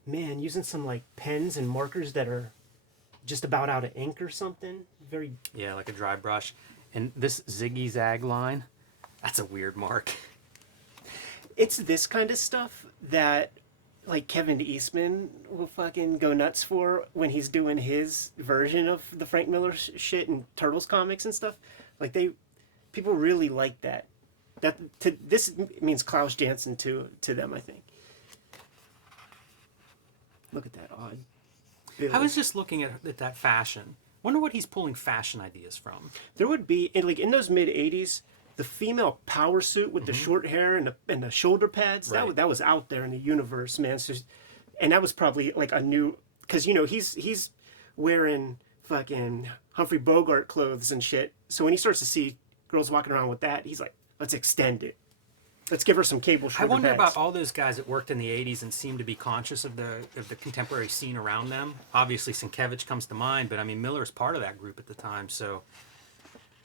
Man, using some like pens and markers that are just about out of ink or something. Very. Yeah, like a dry brush. And this ziggy-zag line, that's a weird mark. It's this kind of stuff that like Kevin Eastman will fucking go nuts for when he's doing his version of the Frank Miller shit and Turtles comics and stuff. Like people really like that. This means Klaus Janson to them, I think. Look at that odd build. I was just looking at that fashion. Wonder what he's pulling fashion ideas from. There would be in those mid '80s, the female power suit with the short hair and the shoulder pads. Right. That was out there in the universe, man. So, and that was probably like a new, because you know he's wearing fucking Humphrey Bogart clothes and shit. So when he starts to see girls walking around with that, he's like, let's extend it. Let's give her some cable shoulder I wonder pads. about all those guys that worked in the 80s and seemed to be conscious of the contemporary scene around them. Obviously, Sienkiewicz comes to mind, but I mean, Miller's part of that group at the time, so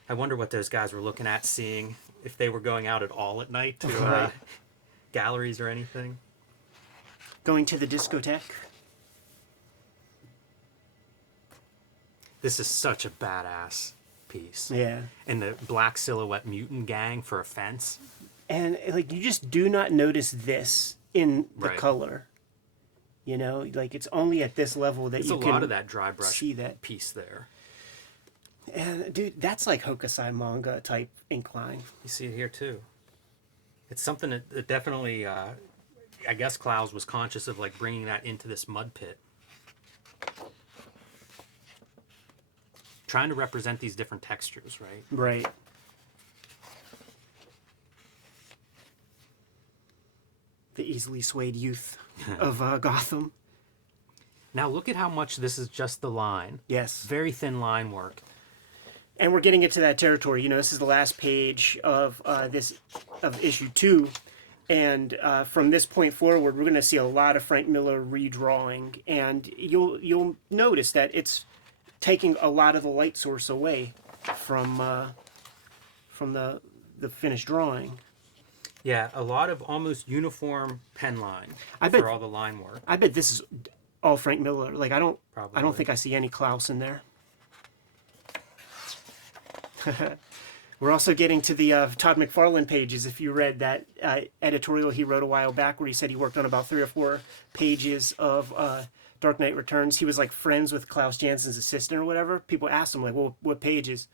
I wonder what those guys were looking at, seeing if they were going out at all at night to galleries or anything. Going to the discotheque. This is such a badass piece. Yeah. And the black silhouette mutant gang for a fence. And like you just do not notice this in the Right. color. You know, like it's only at this level that There's you a can lot of that dry brush see that. piece there. And dude, that's like Hokusai manga type ink line. You see it here too. It's something that definitely, I guess Klaus was conscious of like bringing that into this mud pit. Trying to represent these different textures, right? Right. The easily swayed youth of Gotham. Now look at how much this is just the line. Yes. Very thin line work. And we're getting into that territory. You know, this is the last page of issue 2. And from this point forward, we're going to see a lot of Frank Miller redrawing. And you'll notice that it's taking a lot of the light source away. from the finished drawing. Yeah, a lot of almost uniform pen line I bet- for all the line work. I bet this is all Frank Miller. Like I don't Probably. think I see any Klaus in there. We're also getting to the Todd McFarlane pages. If you read that editorial he wrote a while back where he said he worked on about 3 or 4 pages of Dark Knight Returns. He was like friends with Klaus Jansson's assistant or whatever. People asked him like, well, what pages?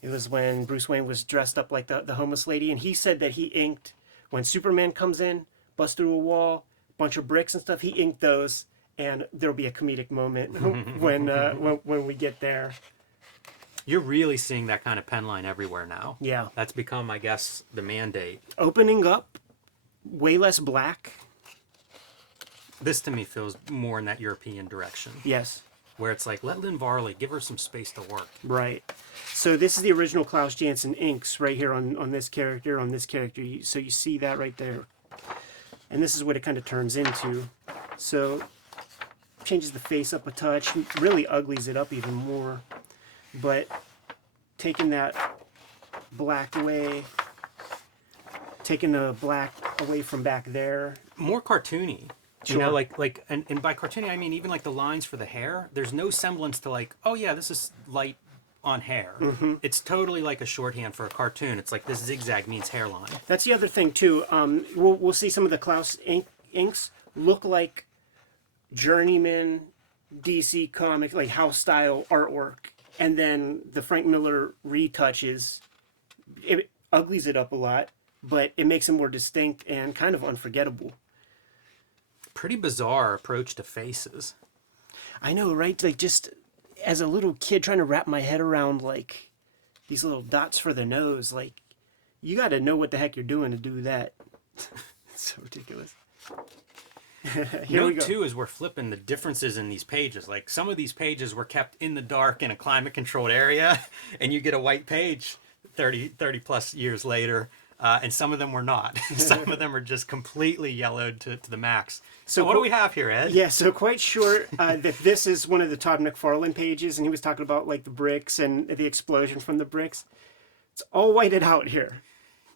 It was when Bruce Wayne was dressed up like the homeless lady. And he said that he inked when Superman comes in, busts through a wall, bunch of bricks and stuff. He inked those. And there'll be a comedic moment when we get there. You're really seeing that kind of pen line everywhere now. Yeah. That's become, I guess, the mandate. Opening up, way less black. This to me feels more in that European direction. Yes. Where it's like, let Lynn Varley, give her some space to work. Right. So this is the original Klaus Janson inks right here on this character, So you see that right there. And this is what it kind of turns into. So changes the face up a touch, really uglies it up even more. But taking that black away, taking the black away from back there. More cartoony. Sure. You know, and by cartoony, I mean even like the lines for the hair. There's no semblance to like, oh yeah, this is light on hair. Mm-hmm. It's totally like a shorthand for a cartoon. It's like this zigzag means hairline. That's the other thing too. We'll see some of the Klaus inks look like journeyman DC comics, like house style artwork. And then the Frank Miller retouches, it uglies it up a lot, but it makes it more distinct and kind of unforgettable. Pretty bizarre approach to faces. I know, right? Like just as a little kid trying to wrap my head around like these little dots for the nose, like you got to know what the heck you're doing to do that. It's so ridiculous. Here we Note go. too is we're flipping the differences in these pages. Like some of these pages were kept in the dark in a climate controlled area and you get a white page 30 plus years later. And some of them were not. Some of them are just completely yellowed to the max. So what do we have here, Ed? Yeah, so quite sure that this is one of the Todd McFarlane pages, and he was talking about like the bricks and the explosion from the bricks. It's all whited out here.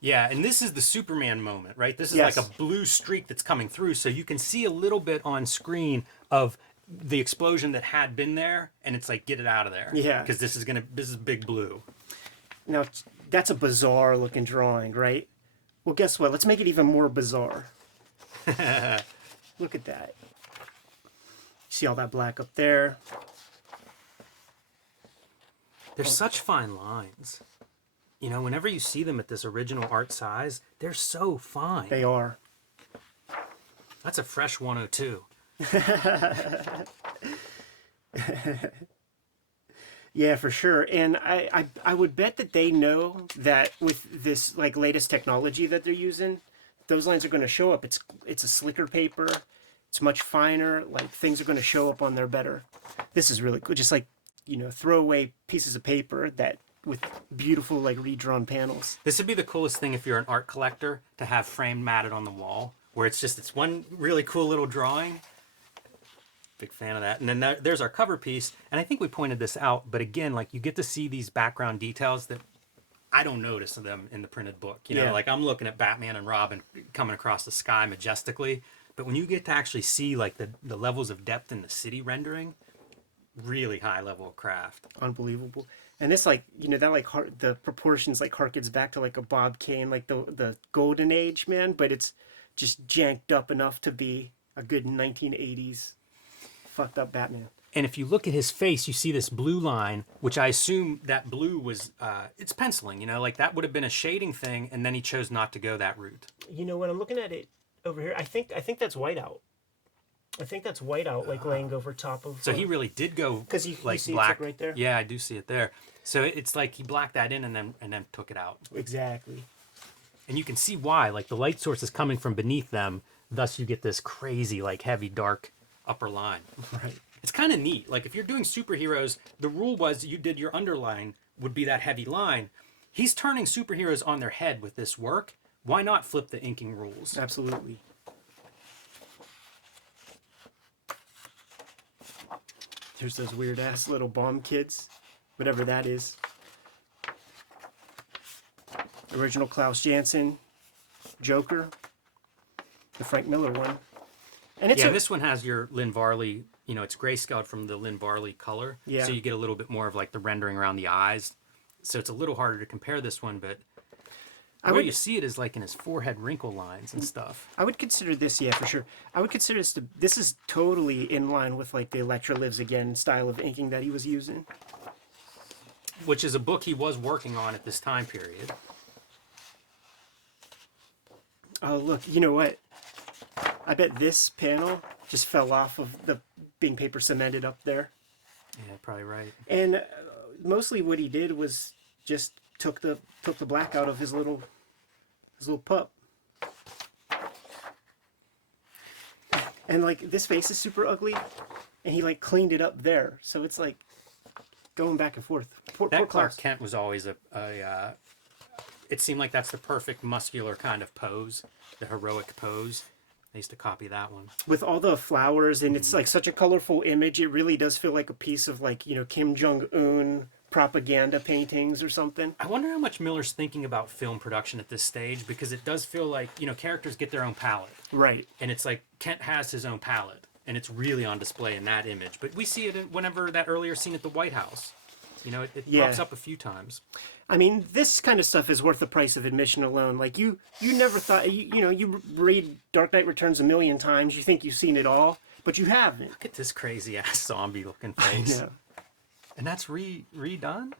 Yeah, and this is the Superman moment, right? This is Yes. like a blue streak that's coming through, so you can see a little bit on screen of the explosion that had been there, and it's like, get it out of there. Yeah. Because this is big blue. Now, that's a bizarre looking drawing, right? Well, guess what? Let's make it even more bizarre. Look at that. See all that black up there? There's such fine lines. You know, whenever you see them at this original art size, they're so fine. They are. That's a fresh 102. Yeah, for sure. And I would bet that they know that with this like latest technology that they're using, those lines are going to show up. It's a slicker paper. It's much finer. Like things are going to show up on there better. This is really cool. Just like, you know, throwaway pieces of paper that with beautiful like redrawn panels. This would be the coolest thing if you're an art collector to have framed matted on the wall, where it's one really cool little drawing. Big fan of that. And then there's our cover piece. And I think we pointed this out, but again, like you get to see these background details that I don't notice them in the printed book. You know, Yeah. like I'm looking at Batman and Robin coming across the sky majestically. But when you get to actually see like the levels of depth in the city rendering, really high level of craft. Unbelievable. And this like, you know, that like the proportions like harkens back to like a Bob Kane, like the golden age, man. But it's just janked up enough to be a good 1980s fucked up Batman. And if you look at his face, you see this blue line, which I assume that blue was, it's penciling, you know, like that would have been a shading thing, and then he chose not to go that route. You know, when I'm looking at it over here, I think that's whiteout. I think that's whiteout, like laying over top of. So he really did go 'Cause you like see it's, black like, right there? Yeah, I do see it there. So it's like he blacked that in and then took it out. Exactly. And you can see why, like the light source is coming from beneath them, thus you get this crazy, like heavy, dark upper line. Right. It's kind of neat. Like if you're doing superheroes, the rule was you did your underline would be that heavy line. He's turning superheroes on their head with this work. Why not flip the inking rules? Absolutely. There's those weird ass little bomb kids, whatever that is. Original Klaus Janson Joker, the Frank Miller one. And it's Yeah, this one has your Lynn Varley, you know, it's grayscaled from the Lynn Varley color. Yeah. So you get a little bit more of like the rendering around the eyes. So it's a little harder to compare this one, but where you see it is like in his forehead wrinkle lines and stuff. I would consider this, yeah, for sure. I would consider this is totally in line with like the Electra Lives Again style of inking that he was using. Which is a book he was working on at this time period. Oh, look, you know what? I bet this panel just fell off of the being paper cemented up there. Yeah, probably right. And mostly what he did was just took the black out of his little pup. And like this face is super ugly, and he like cleaned it up there, so it's like going back and forth. Poor That Clark Clark Kent was always it seemed like that's the perfect muscular kind of pose, the heroic pose. I used to copy that one. With all the flowers, and it's like such a colorful image. It really does feel like a piece of like, you know, Kim Jong-un propaganda paintings or something. I wonder how much Miller's thinking about film production at this stage, because it does feel like, you know, characters get their own palette. Right. And it's like Kent has his own palette, and it's really on display in that image. But we see it whenever that earlier scene at the White House. You know, it pops up a few times. I mean, this kind of stuff is worth the price of admission alone. Like, you never thought, you know, you read Dark Knight Returns a million times, you think you've seen it all, but you haven't. Look at this crazy-ass zombie-looking face. I know. And that's redone?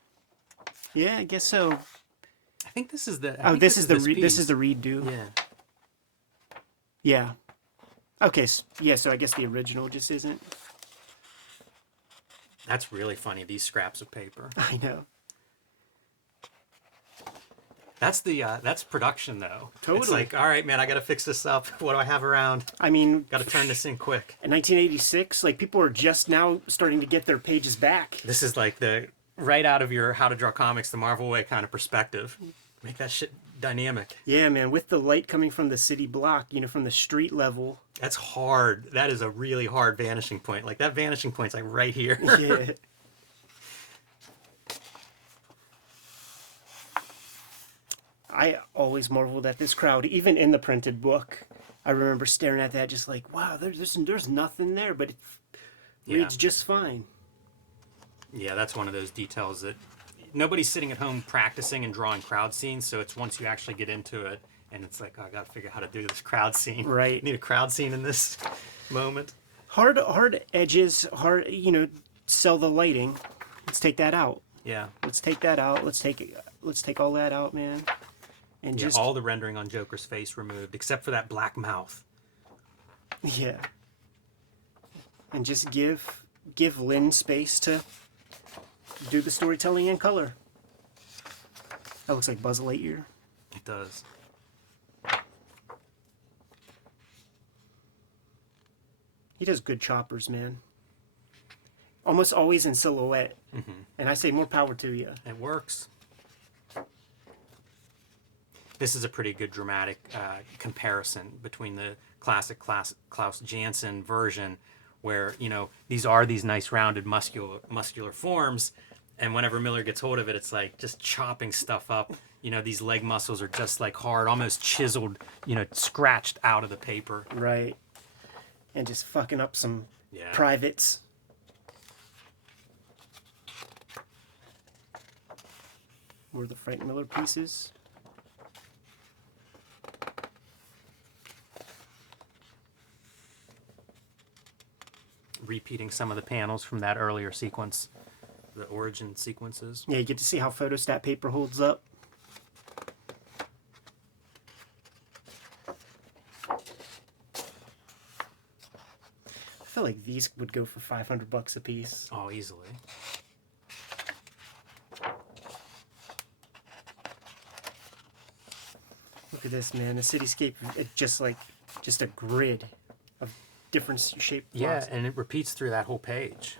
Yeah, I guess so. I think this is the... This is the redo. Yeah. Yeah. Okay, so I guess the original just isn't. That's really funny, these scraps of paper. I know. That's that's production, though. Totally. It's like, all right, man, I got to fix this up. What do I have around? I mean... Got to turn this in quick. In 1986, like, people are just now starting to get their pages back. This is like the right out of your How to Draw Comics the Marvel Way kind of perspective. Make that shit dynamic. Yeah, man, with the light coming from the city block, you know, from the street level. That's hard. That is a really hard vanishing point. Like, that vanishing point's like right here. Yeah. I always marveled at this crowd, even in the printed book. I remember staring at that just like, wow, there's nothing there, but it reads just fine. Yeah, that's one of those details that nobody's sitting at home practicing and drawing crowd scenes, so it's once you actually get into it, and it's like, oh, I gotta figure out how to do this crowd scene. Right. Need a crowd scene in this moment. Hard edges, you know, sell the lighting. Let's take that out. Yeah. Let's take that out. Let's take all that out, man. And Yeah, just all the rendering on Joker's face removed, except for that black mouth. yeah. And just give Lynn space to do the storytelling in color. That looks like Buzz Lightyear. It does. He does good choppers, man. Almost always in silhouette. Mm-hmm. And I say more power to you. It works. This is a pretty good dramatic comparison between the classic Klaus Janson version, where, you know, these are these nice rounded muscular forms, and whenever Miller gets hold of it, it's like just chopping stuff up. You know, these leg muscles are just like hard, almost chiseled, you know, scratched out of the paper. Right. And just fucking up some Yeah. privates. Were the Frank Miller pieces. Repeating some of the panels from that earlier sequence, the origin sequences. Yeah, you get to see how photostat paper holds up. I feel like these would go for $500 a piece. Oh, easily. Look at this, man. The cityscape, it's just a grid of different shaped Yeah, blocks. and it repeats through that whole page.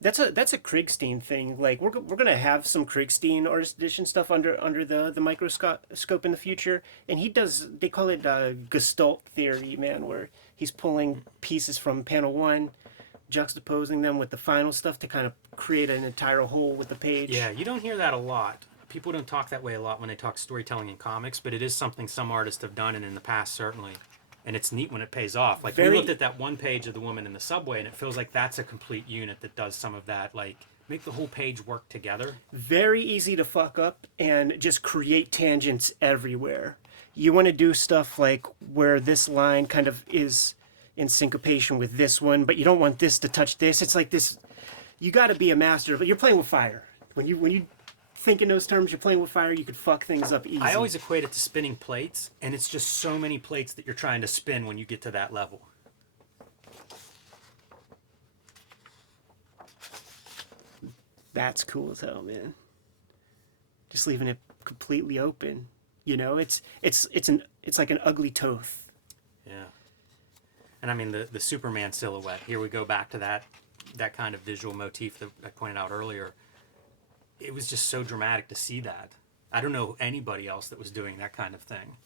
That's a Kriegstein thing. Like we're gonna have some Kriegstein artist edition stuff under the microscope in the future, and he does. They call it Gestalt theory, man, where he's pulling pieces from panel one, juxtaposing them with the final stuff to kind of create an entire whole with the page. Yeah, you don't hear that a lot. people don't talk that way a lot when they talk storytelling in comics, but it is something some artists have done, and in the past certainly. And it's neat when it pays off. Like we looked at that one page of the woman in the subway, and it feels like that's a complete unit that does some of that, like make the whole page work together. Very easy to fuck up and just create tangents everywhere. You want to do stuff like where this line kind of is in syncopation with this one, but you don't want this to touch this. It's like this. You got to be a master, but you're playing with fire. When you think in those terms, you're playing with fire, you could fuck things up easy. I always equate it to spinning plates, and it's just so many plates that you're trying to spin when you get to that level. That's cool as hell, man. Just leaving it completely open. You know, it's like an ugly Toth. Yeah. And I mean the Superman silhouette. Here we go back to that kind of visual motif that I pointed out earlier. It was just so dramatic to see that. I don't know anybody else that was doing that kind of thing.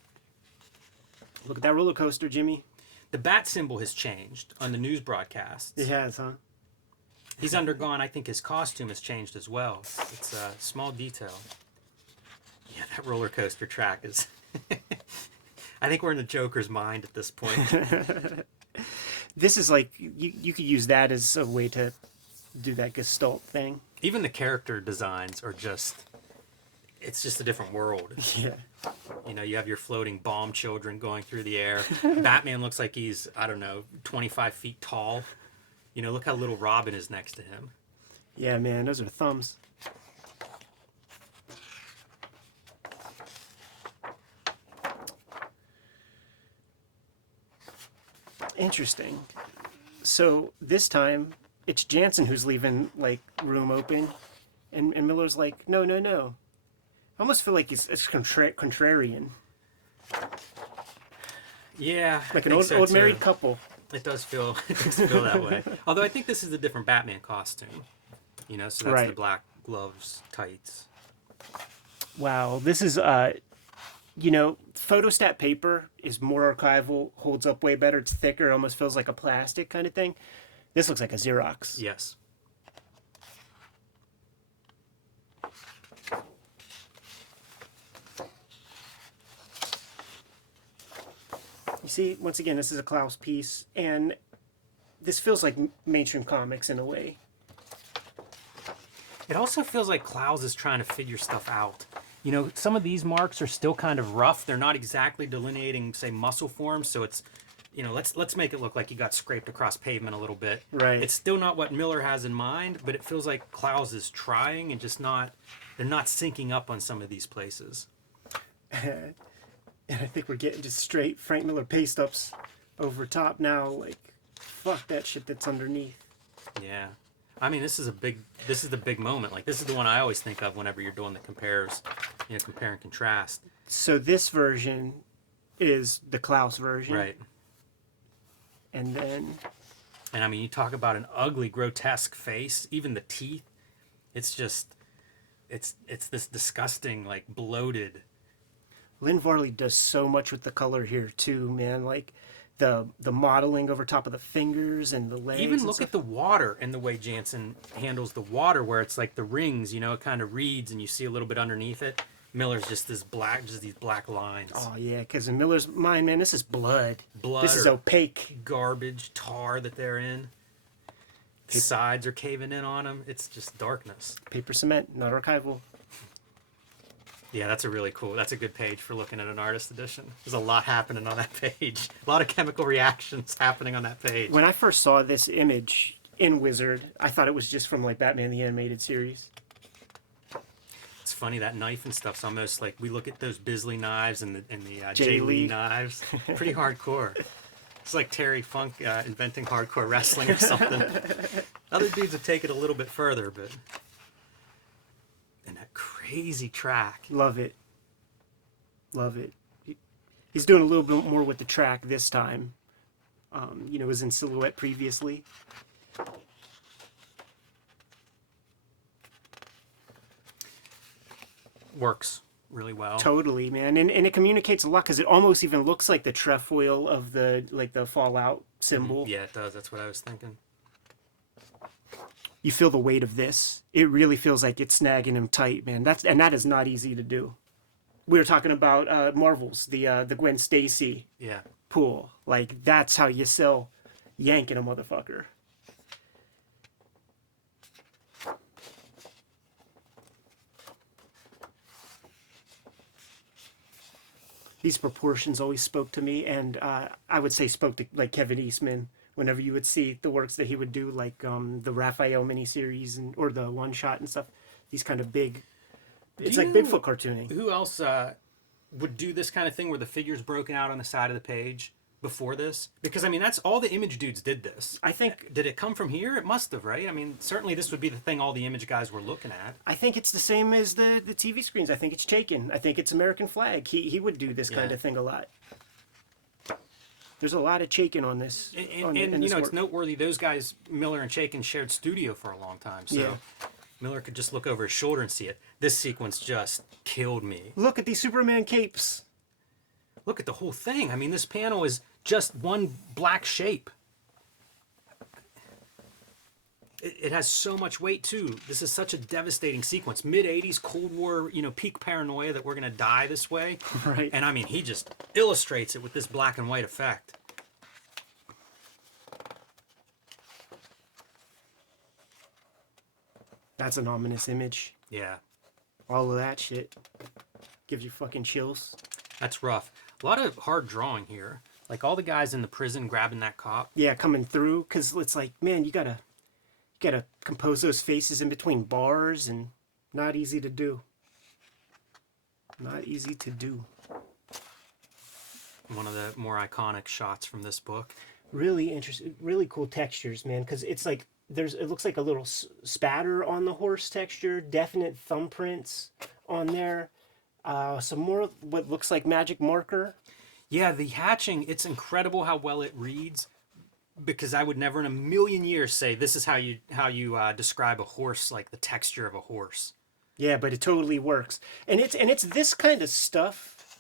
Look at that roller coaster, Jimmy. The bat symbol has changed on the news broadcasts. It has, huh? He's undergone, I think his costume has changed as well. It's a small detail. Yeah, that roller coaster track is... I think we're in the Joker's mind at this point. This is like, you could use that as a way to do that Gestalt thing. Even the character designs are just... It's just a different world. Yeah. You know, you have your floating bomb children going through the air. Batman looks like he's, I don't know, 25 feet tall. You know, look how little Robin is next to him. Yeah, man, those are thumbs. Interesting. So this time, it's Jansen who's leaving, like, room open. And Miller's like, no. I almost feel like it's contrarian. Yeah. Like an old married couple. It does feel that way. Although I think this is a different Batman costume. You know, so that's the black gloves, tights. Wow, this is, you know, photostat paper is more archival, holds up way better, it's thicker, almost feels like a plastic kind of thing. This looks like a Xerox. Yes. You see, once again, this is a Klaus piece, and this feels like mainstream comics in a way. It also feels like Klaus is trying to figure stuff out. You know, some of these marks are still kind of rough. They're not exactly delineating, say, muscle forms, so it's, you know, let's make it look like you got scraped across pavement a little bit. Right. It's still not what Miller has in mind, but it feels like Klaus is trying and just not, they're not syncing up on some of these places. And I think we're getting just straight Frank Miller paste-ups over top now. Like, fuck that shit that's underneath. Yeah. I mean, this is the big moment. Like, this is the one I always think of whenever you're doing the compares, you know, compare and contrast. So this version is the Klaus version. Right. And then... And I mean, you talk about an ugly, grotesque face, even the teeth. It's just, it's this disgusting, like, bloated... Lynn Varley does so much with the color here too, man. Like the modeling over top of the fingers and the legs. Even look at the water and the way Jansen handles the water, where it's like the rings, you know, it kind of reads and you see a little bit underneath it. Miller's just these black lines. Oh yeah, because in Miller's mind, man, this is blood. Blood. This is opaque. Garbage, tar that they're in. The sides are caving in on them. It's just darkness. Paper cement, not archival. Yeah, that's a good page for looking at an artist edition. There's a lot happening on that page. A lot of chemical reactions happening on that page. When I first saw this image in Wizard, I thought it was just from like Batman the Animated Series. It's funny, that knife and stuff's almost like, we look at those Bisley knives and the Jay Jay Lee Lee knives. Pretty hardcore. It's like Terry Funk inventing hardcore wrestling or something. Other dudes have taken it a little bit further, but... And that crazy track. Love it. Love it. He's doing a little bit more with the track this time. You know, it was in silhouette previously. Works really well. Totally, man. And it communicates a lot because it almost even looks like the trefoil of the Fallout symbol. Yeah, it does. That's what I was thinking. you feel the weight of this. It really feels like it's snagging him tight, man. That is not easy to do. We were talking about Marvels, the Gwen Stacy Yeah. pull. Like, that's how you sell yanking a motherfucker. These proportions always spoke to me, and I would say spoke to like Kevin Eastman. Whenever you would see the works that he would do, like the Raphael miniseries or the one shot and stuff, these kind of big. It's like Bigfoot cartooning. Who else would do this kind of thing where the figure's broken out on the side of the page before this? Because I mean, that's all the image dudes did this. I think. Did it come from here? It must have, right? I mean, certainly this would be the thing all the image guys were looking at. I think it's the same as the TV screens. I think it's Chaykin. I think it's American Flag. He would do this kind of thing a lot. There's a lot of Chaykin on this. And you know, it's noteworthy. Those guys, Miller and Chaykin, shared studio for a long time. So Miller could just look over his shoulder and see it. This sequence just killed me. Look at these Superman capes. Look at the whole thing. I mean, this panel is just one black shape. It has so much weight too. This is such a devastating sequence. Mid-'80s Cold War, you know, peak paranoia that we're gonna die this way. Right. And I mean, he just illustrates it with this black and white effect. That's an ominous image. Yeah, All of that shit gives you fucking chills. that's rough. A lot of hard drawing here. Like all the guys in the prison grabbing that cop. Yeah, coming through, because it's like, man, you gotta compose those faces in between bars, and not easy to do. Not easy to do. One of the more iconic shots from this book. Really interesting, really cool textures, man, because it's like it looks like a little spatter on the horse texture, definite thumbprints on there, some more what looks like magic marker. Yeah, the hatching, it's incredible how well it reads, because I would never in a million years say this is how you describe a horse, like the texture of a horse. Yeah, but it totally works, and it's this kind of stuff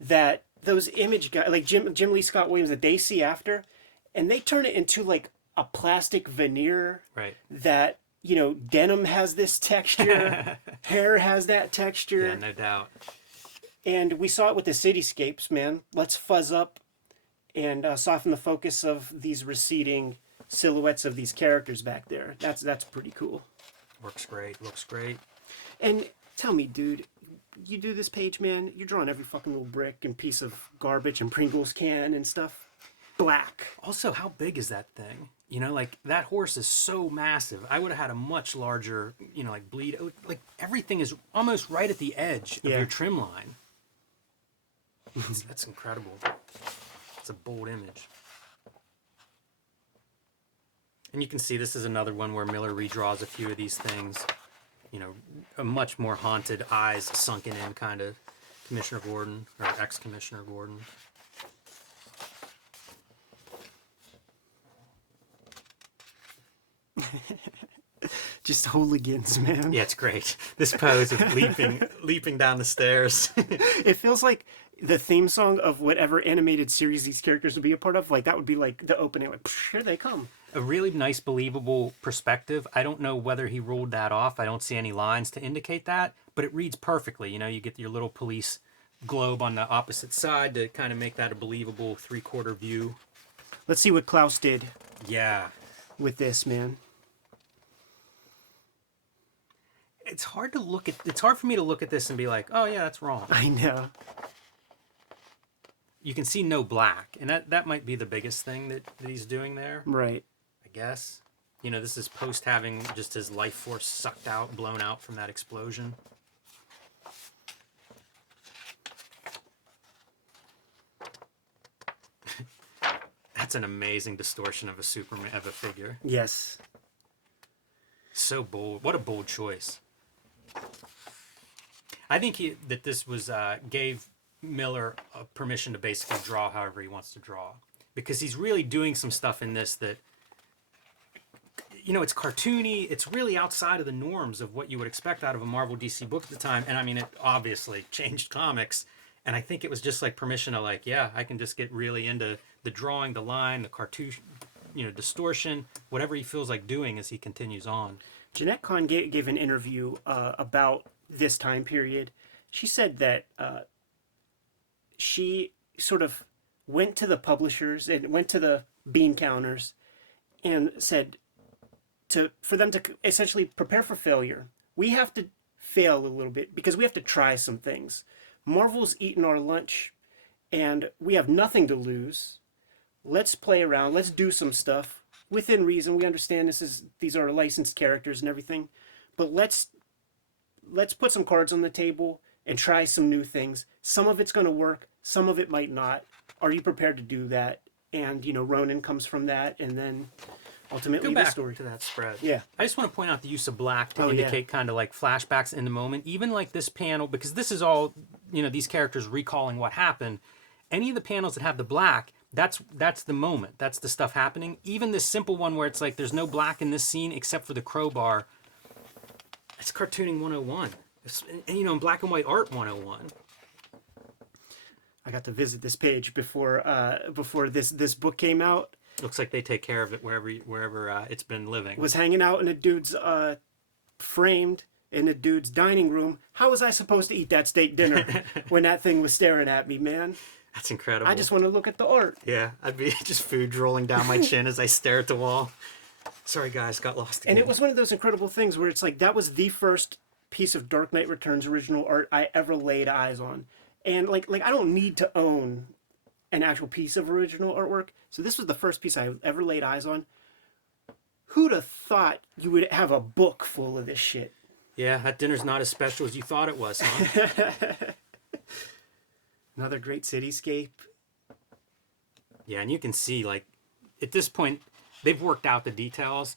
that those image guys like Jim Lee Scott Williams that they see after, and they turn it into like a plastic veneer. Right. That, you know, denim has this texture, hair has that texture. Yeah, no doubt. And we saw it with the cityscapes, man. Let's fuzz up and soften the focus of these receding silhouettes of these characters back there. That's pretty cool. Works great. Looks great. And tell me, dude, you do this page, man, you're drawing every fucking little brick and piece of garbage and Pringles can and stuff. Black. Also, how big is that thing? You know, like that horse is so massive. I would have had a much larger, you know, like bleed. Like everything is almost right at the edge of your trim line. That's incredible. It's a bold image. And you can see this is another one where Miller redraws a few of these things. You know, a much more haunted, eyes sunken in kind of Commissioner Gordon, or ex-Commissioner Gordon. Just hooligans, man. Yeah, it's great. This pose of leaping down the stairs. It feels like the theme song of whatever animated series these characters would be a part of. Like that would be like the opening. Like, here they come. A really nice, believable perspective. I don't know whether he ruled that off. I don't see any lines to indicate that, but it reads perfectly. You know, you get your little police globe on the opposite side to kind of make that a believable 3/4 view. Let's see what Klaus did Yeah. with this, man. It's hard for me to look at this and be like, oh yeah, that's wrong. I know. You can see no black, and that might be the biggest thing that he's doing there, Right. I guess. You know, this is post having just his life force sucked out, blown out from that explosion. That's an amazing distortion of a Superman, of a figure. Yes. So bold. What a bold choice. I think that this was gave Miller permission to basically draw however he wants to draw, because he's really doing some stuff in this that, you know, it's cartoony. It's really outside of the norms of what you would expect out of a Marvel DC book at the time. And I mean, it obviously changed comics. And I think it was just like permission to like, yeah, I can just get really into the drawing, the line, the cartoon, distortion, whatever he feels like doing as he continues on. Jeanette Kahn gave an interview about this time period. She said that she sort of went to the publishers and went to the bean counters and said for them to essentially prepare for failure. We have to fail a little bit because we have to try some things. Marvel's eaten our lunch and we have nothing to lose. Let's play around. Let's do some stuff within reason. We understand these are licensed characters and everything, but let's put some cards on the table and try some new things. Some of it's going to work. Some of it might not. Are you prepared to do that? And, Ronin comes from that, and then ultimately Go back the story. to that spread. Yeah. I just want to point out the use of black to indicate kind of like flashbacks in the moment. Even like this panel, because this is all, these characters recalling what happened. Any of the panels that have the black, that's the moment. That's the stuff happening. Even this simple one where it's like there's no black in this scene except for the crowbar. It's cartooning 101. It's, in black and white art 101. I got to visit this page before this book came out. Looks like they take care of it wherever it's been living. Was hanging out in a dude's framed in a dude's dining room. How was I supposed to eat that steak dinner when that thing was staring at me, man? That's incredible. I just want to look at the art. Yeah, I'd be just food rolling down my chin as I stare at the wall. Sorry, guys, got lost again. And it was one of those incredible things where it's like that was the first piece of Dark Knight Returns original art I ever laid eyes on. And like I don't need to own an actual piece of original artwork. So this was the first piece I ever laid eyes on. Who'd have thought you would have a book full of this shit? Yeah, that dinner's not as special as you thought it was, huh? Another great cityscape. Yeah, and you can see, like, at this point, they've worked out the details.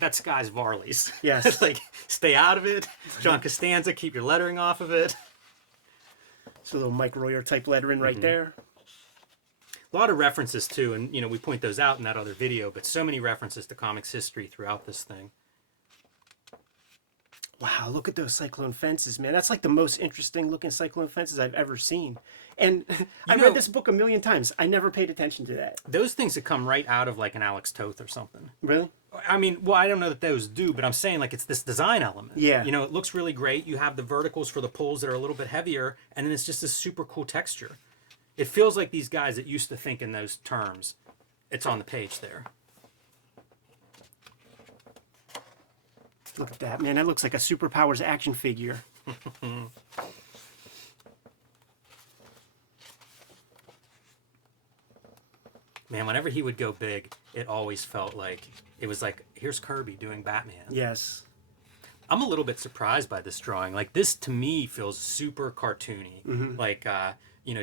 That sky's Varley's. Yes. Like, stay out of it. John Costanza, keep your lettering off of it. It's a little Mike Royer type lettering right there. A lot of references, too, and, we point those out in that other video, but so many references to comics history throughout this thing. Wow, look at those cyclone fences, man. That's like the most interesting looking cyclone fences I've ever seen. And I read this book a million times. I never paid attention to that. Those things that come right out of, like, an Alex Toth or something. Really? I mean, well, I don't know that those do, but I'm saying, like, it's this design element. Yeah. It looks really great. You have the verticals for the poles that are a little bit heavier, and then it's just this super cool texture. It feels like these guys that used to think in those terms. It's on the page there. Look at that, man. That looks like a Superpowers action figure. Man, whenever he would go big, it always felt like, it was like, here's Kirby doing Batman. Yes. I'm a little bit surprised by this drawing. Like, this to me feels super cartoony. Like,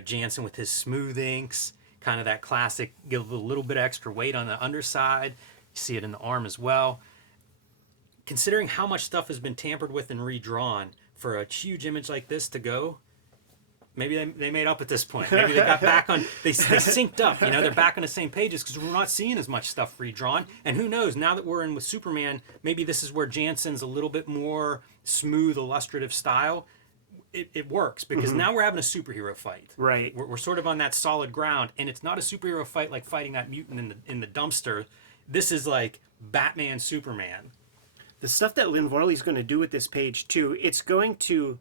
Jansen with his smooth inks, kind of that classic, give a little bit extra weight on the underside. You see it in the arm as well. Considering how much stuff has been tampered with and redrawn, for a huge image like this to go, maybe they made up at this point. Maybe they got back on, they synced up, they're back on the same pages because we're not seeing as much stuff redrawn. And who knows, now that we're in with Superman, maybe this is where Jansen's a little bit more smooth, illustrative style. It works because now we're having a superhero fight. Right. We're sort of on that solid ground, and it's not a superhero fight like fighting that mutant in the dumpster. This is like Batman, Superman. The stuff that Lynn Varley's going to do with this page, too, it's going to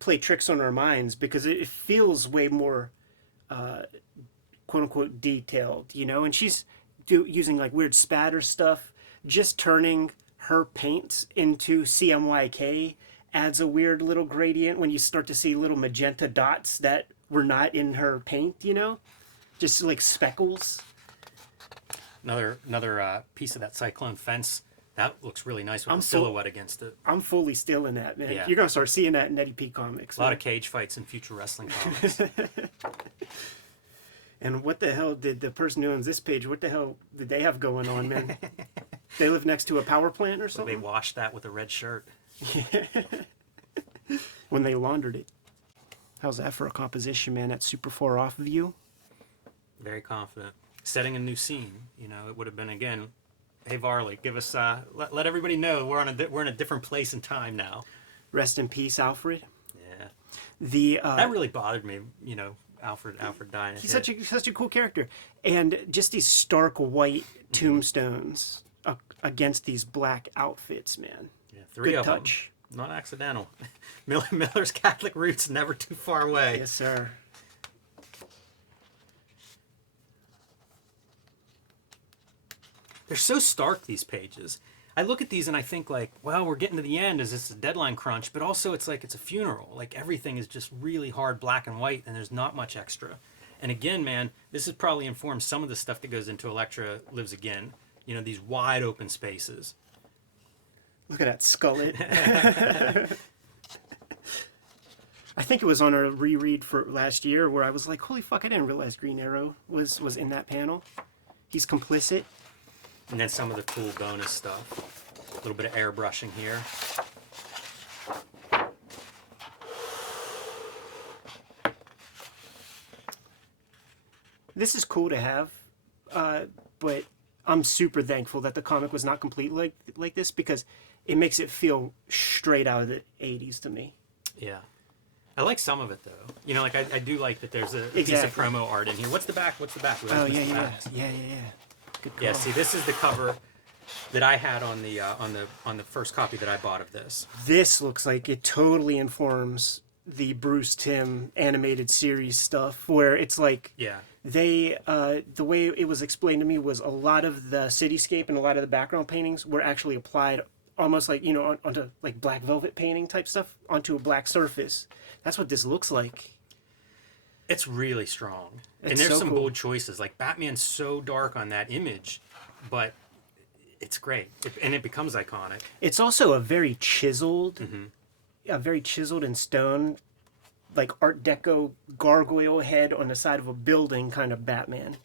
play tricks on our minds because it feels way more, quote-unquote, detailed, And she's using, like, weird spatter stuff. Just turning her paints into CMYK adds a weird little gradient when you start to see little magenta dots that were not in her paint, Just, like, speckles. Another piece of that cyclone fence. That looks really nice with the silhouette against it. I'm fully stealing that, man. Yeah. You're going to start seeing that in Eddie P comics. A lot of cage fights in future wrestling comics. And what the hell did the person who owns this page, what the hell did they have going on, man? They live next to a power plant or something? They washed that with a red shirt. When they laundered it. How's that for a composition, man? That's super far off of you. Very confident. Setting a new scene. It would have been, again, hey, Varley, give us, let everybody know we're in a different place and time now. Rest in peace, Alfred. Yeah. The that really bothered me, Alfred dying. He's such a cool character, and just these stark white tombstones against these black outfits, man. Yeah, three Good of touch. them. Not accidental. Miller's Catholic roots never too far away. Yes, sir. They're so stark, these pages. I look at these and I think like, well, we're getting to the end. Is this a deadline crunch? But also it's like it's a funeral. Like everything is just really hard black and white and there's not much extra. And again, man, this has probably informed some of the stuff that goes into Electra Lives Again. You know, these wide open spaces. Look at that skullet. I think it was on a reread for last year where I was like, holy fuck, I didn't realize Green Arrow was in that panel. He's complicit. And then some of the cool bonus stuff. A little bit of airbrushing here. This is cool to have, but I'm super thankful that the comic was not complete like this because it makes it feel straight out of the 80s to me. Yeah. I like some of it, though. You know, like I do like that there's a piece of Exactly. promo art in here. What's the back? What's the back? Oh, What's the yeah. back? Good call. Yeah, see, this is the cover that I had on the first copy that I bought of this. This looks like it totally informs the Bruce Timm animated series stuff where it's like Yeah. they the way it was explained to me was a lot of the cityscape and a lot of the background paintings were actually applied almost like, you know, onto like black velvet painting type stuff onto a black surface. That's what this looks like. It's really strong. And It's there's so some cool. bold choices. Like Batman's so dark on that image, but it's great. And it becomes iconic. It's also a very chiseled in stone, like Art Deco gargoyle head on the side of a building kind of Batman.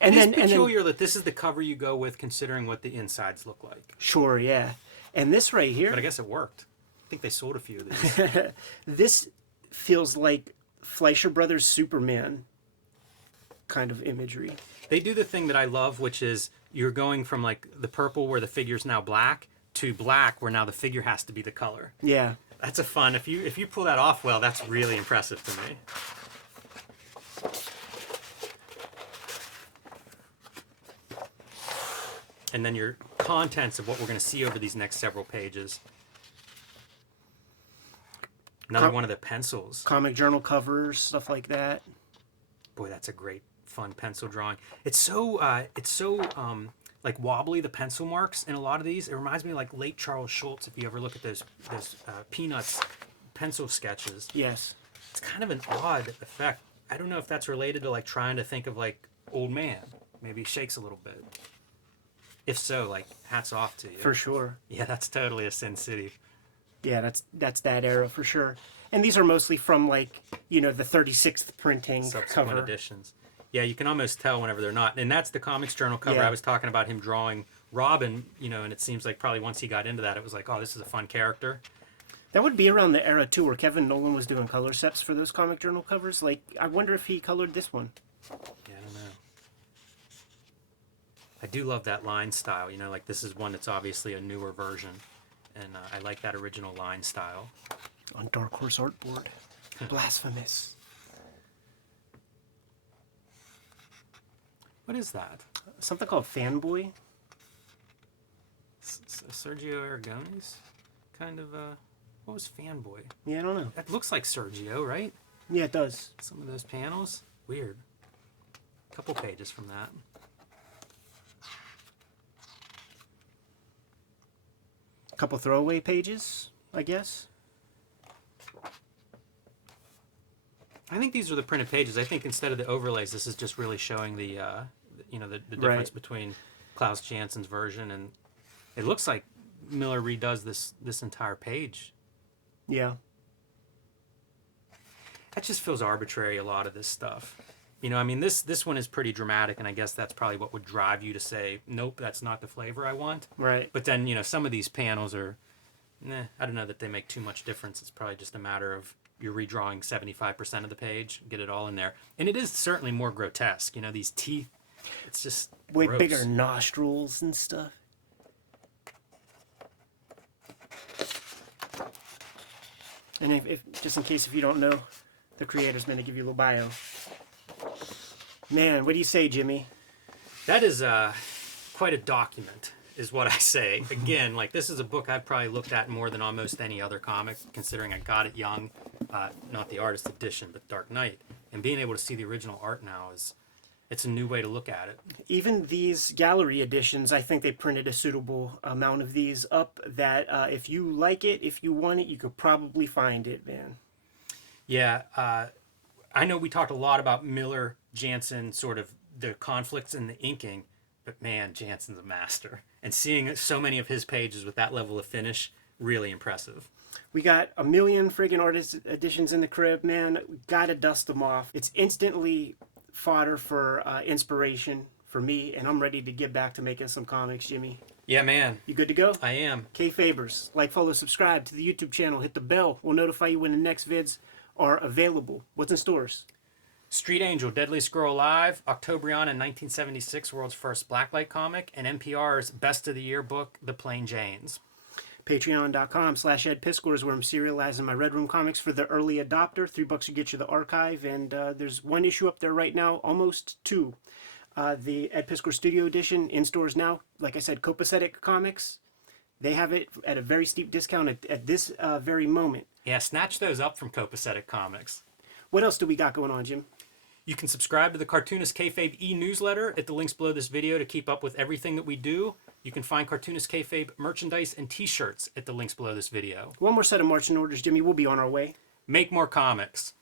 And It's then peculiar that this is the cover you go with considering what the insides look like. sure, yeah. And this right here, But I guess it worked. I think they sold a few of these. this feels like Fleischer Brothers Superman kind of imagery. They do the thing that I love, which is you're going from like the purple where the figure's now black to black where now the figure has to be the color. Yeah. That's a fun. If you pull that off well, that's really impressive to me. And then your contents of what we're going to see over these next several pages. Another one of the pencils. Comic journal covers, stuff like that. Boy, that's a great, fun pencil drawing. It's so like wobbly, the pencil marks in a lot of these. It reminds me of like late Charles Schultz. If you ever look at those Peanuts pencil sketches, Yes. it's kind of an odd effect. I don't know if that's related to like trying to think of like old man. Maybe he shakes a little bit. If so, like hats off to you. For sure. Yeah, that's totally a Sin City. Yeah, that's that era for sure. And these are mostly from like, you know, the 36th printing Subsequent cover. editions. Yeah, you can almost tell whenever they're not. And that's the Comics Journal cover. Yeah. I was talking about him drawing Robin, you know, and it seems like probably once he got into that, it was like, oh, this is a fun character. That would be around the era too where Kevin Nolan was doing color sets for those comic journal covers. Like, I wonder if he colored this one. Yeah, I don't know. I do love that line style. You know, like this is one that's obviously a newer version. And I like that original line style. On Dark Horse Artboard. Blasphemous. What is that? Something called Fanboy. Sergio Aragones? Kind of, what was Fanboy? Yeah, I don't know. That looks like Sergio, right? Yeah, it does. Some of those panels. Weird. Couple pages from that. A couple throwaway pages, I guess. I think these are the printed pages. I think instead of the overlays, this is just really showing the, you know, the difference Right. between Klaus Jansen's version, and it looks like Miller redoes this entire page. Yeah. That just feels arbitrary, a lot of this stuff. You know, I mean, this one is pretty dramatic, and I guess that's probably what would drive you to say, nope, that's not the flavor I want. Right. But then, you know, some of these panels are, I don't know that they make too much difference. It's probably just a matter of you're redrawing 75% of the page, get it all in there. And it is certainly more grotesque. You know, these teeth, it's just Way gross. bigger nostrils and stuff. And if just in case if you don't know, The creator's going to give you a little bio. Man, what do you say, Jimmy? That is quite a document, is what I say. Again, like, this is a book I've probably looked at more than almost any other comic, considering I got it young. Not the artist edition, but Dark Knight. And being able to see the original art now it's a new way to look at it. Even these gallery editions, I think they printed a suitable amount of these up that if you like it, if you want it, you could probably find it, man. Yeah, I know we talked a lot about Miller, Jansen, sort of the conflicts in the inking, but man, Jansen's a master. And seeing so many of his pages with that level of finish, really impressive. We got a million friggin' artist editions in the crib, man. Gotta dust them off. It's instantly fodder for inspiration for me, and I'm ready to get back to making some comics, Jimmy. Yeah, man. You good to go? I am. Kayfabers, like, follow, subscribe to the YouTube channel, hit the bell. We'll notify you when the next vids are available. What's in stores? Street Angel, Deadly Squirrel Live, Octobrion in 1976, world's first blacklight comic, and NPR's Best of the Year book, The Plain Janes. Patreon.com/EdPiscor is where I'm serializing my Red Room comics for the early adopter. $3 will get you the archive, and there's one issue up there right now, almost two. The Ed Piscor Studio Edition in stores now. Like I said, Copacetic Comics, they have it at a very steep discount at this very moment. Yeah, snatch those up from Copacetic Comics. What else do we got going on, Jim? You can subscribe to the Cartoonist Kayfabe e-newsletter at the links below this video to keep up with everything that we do. You can find Cartoonist Kayfabe merchandise and t-shirts at the links below this video. One more set of marching orders, Jimmy. We'll be on our way. Make more comics.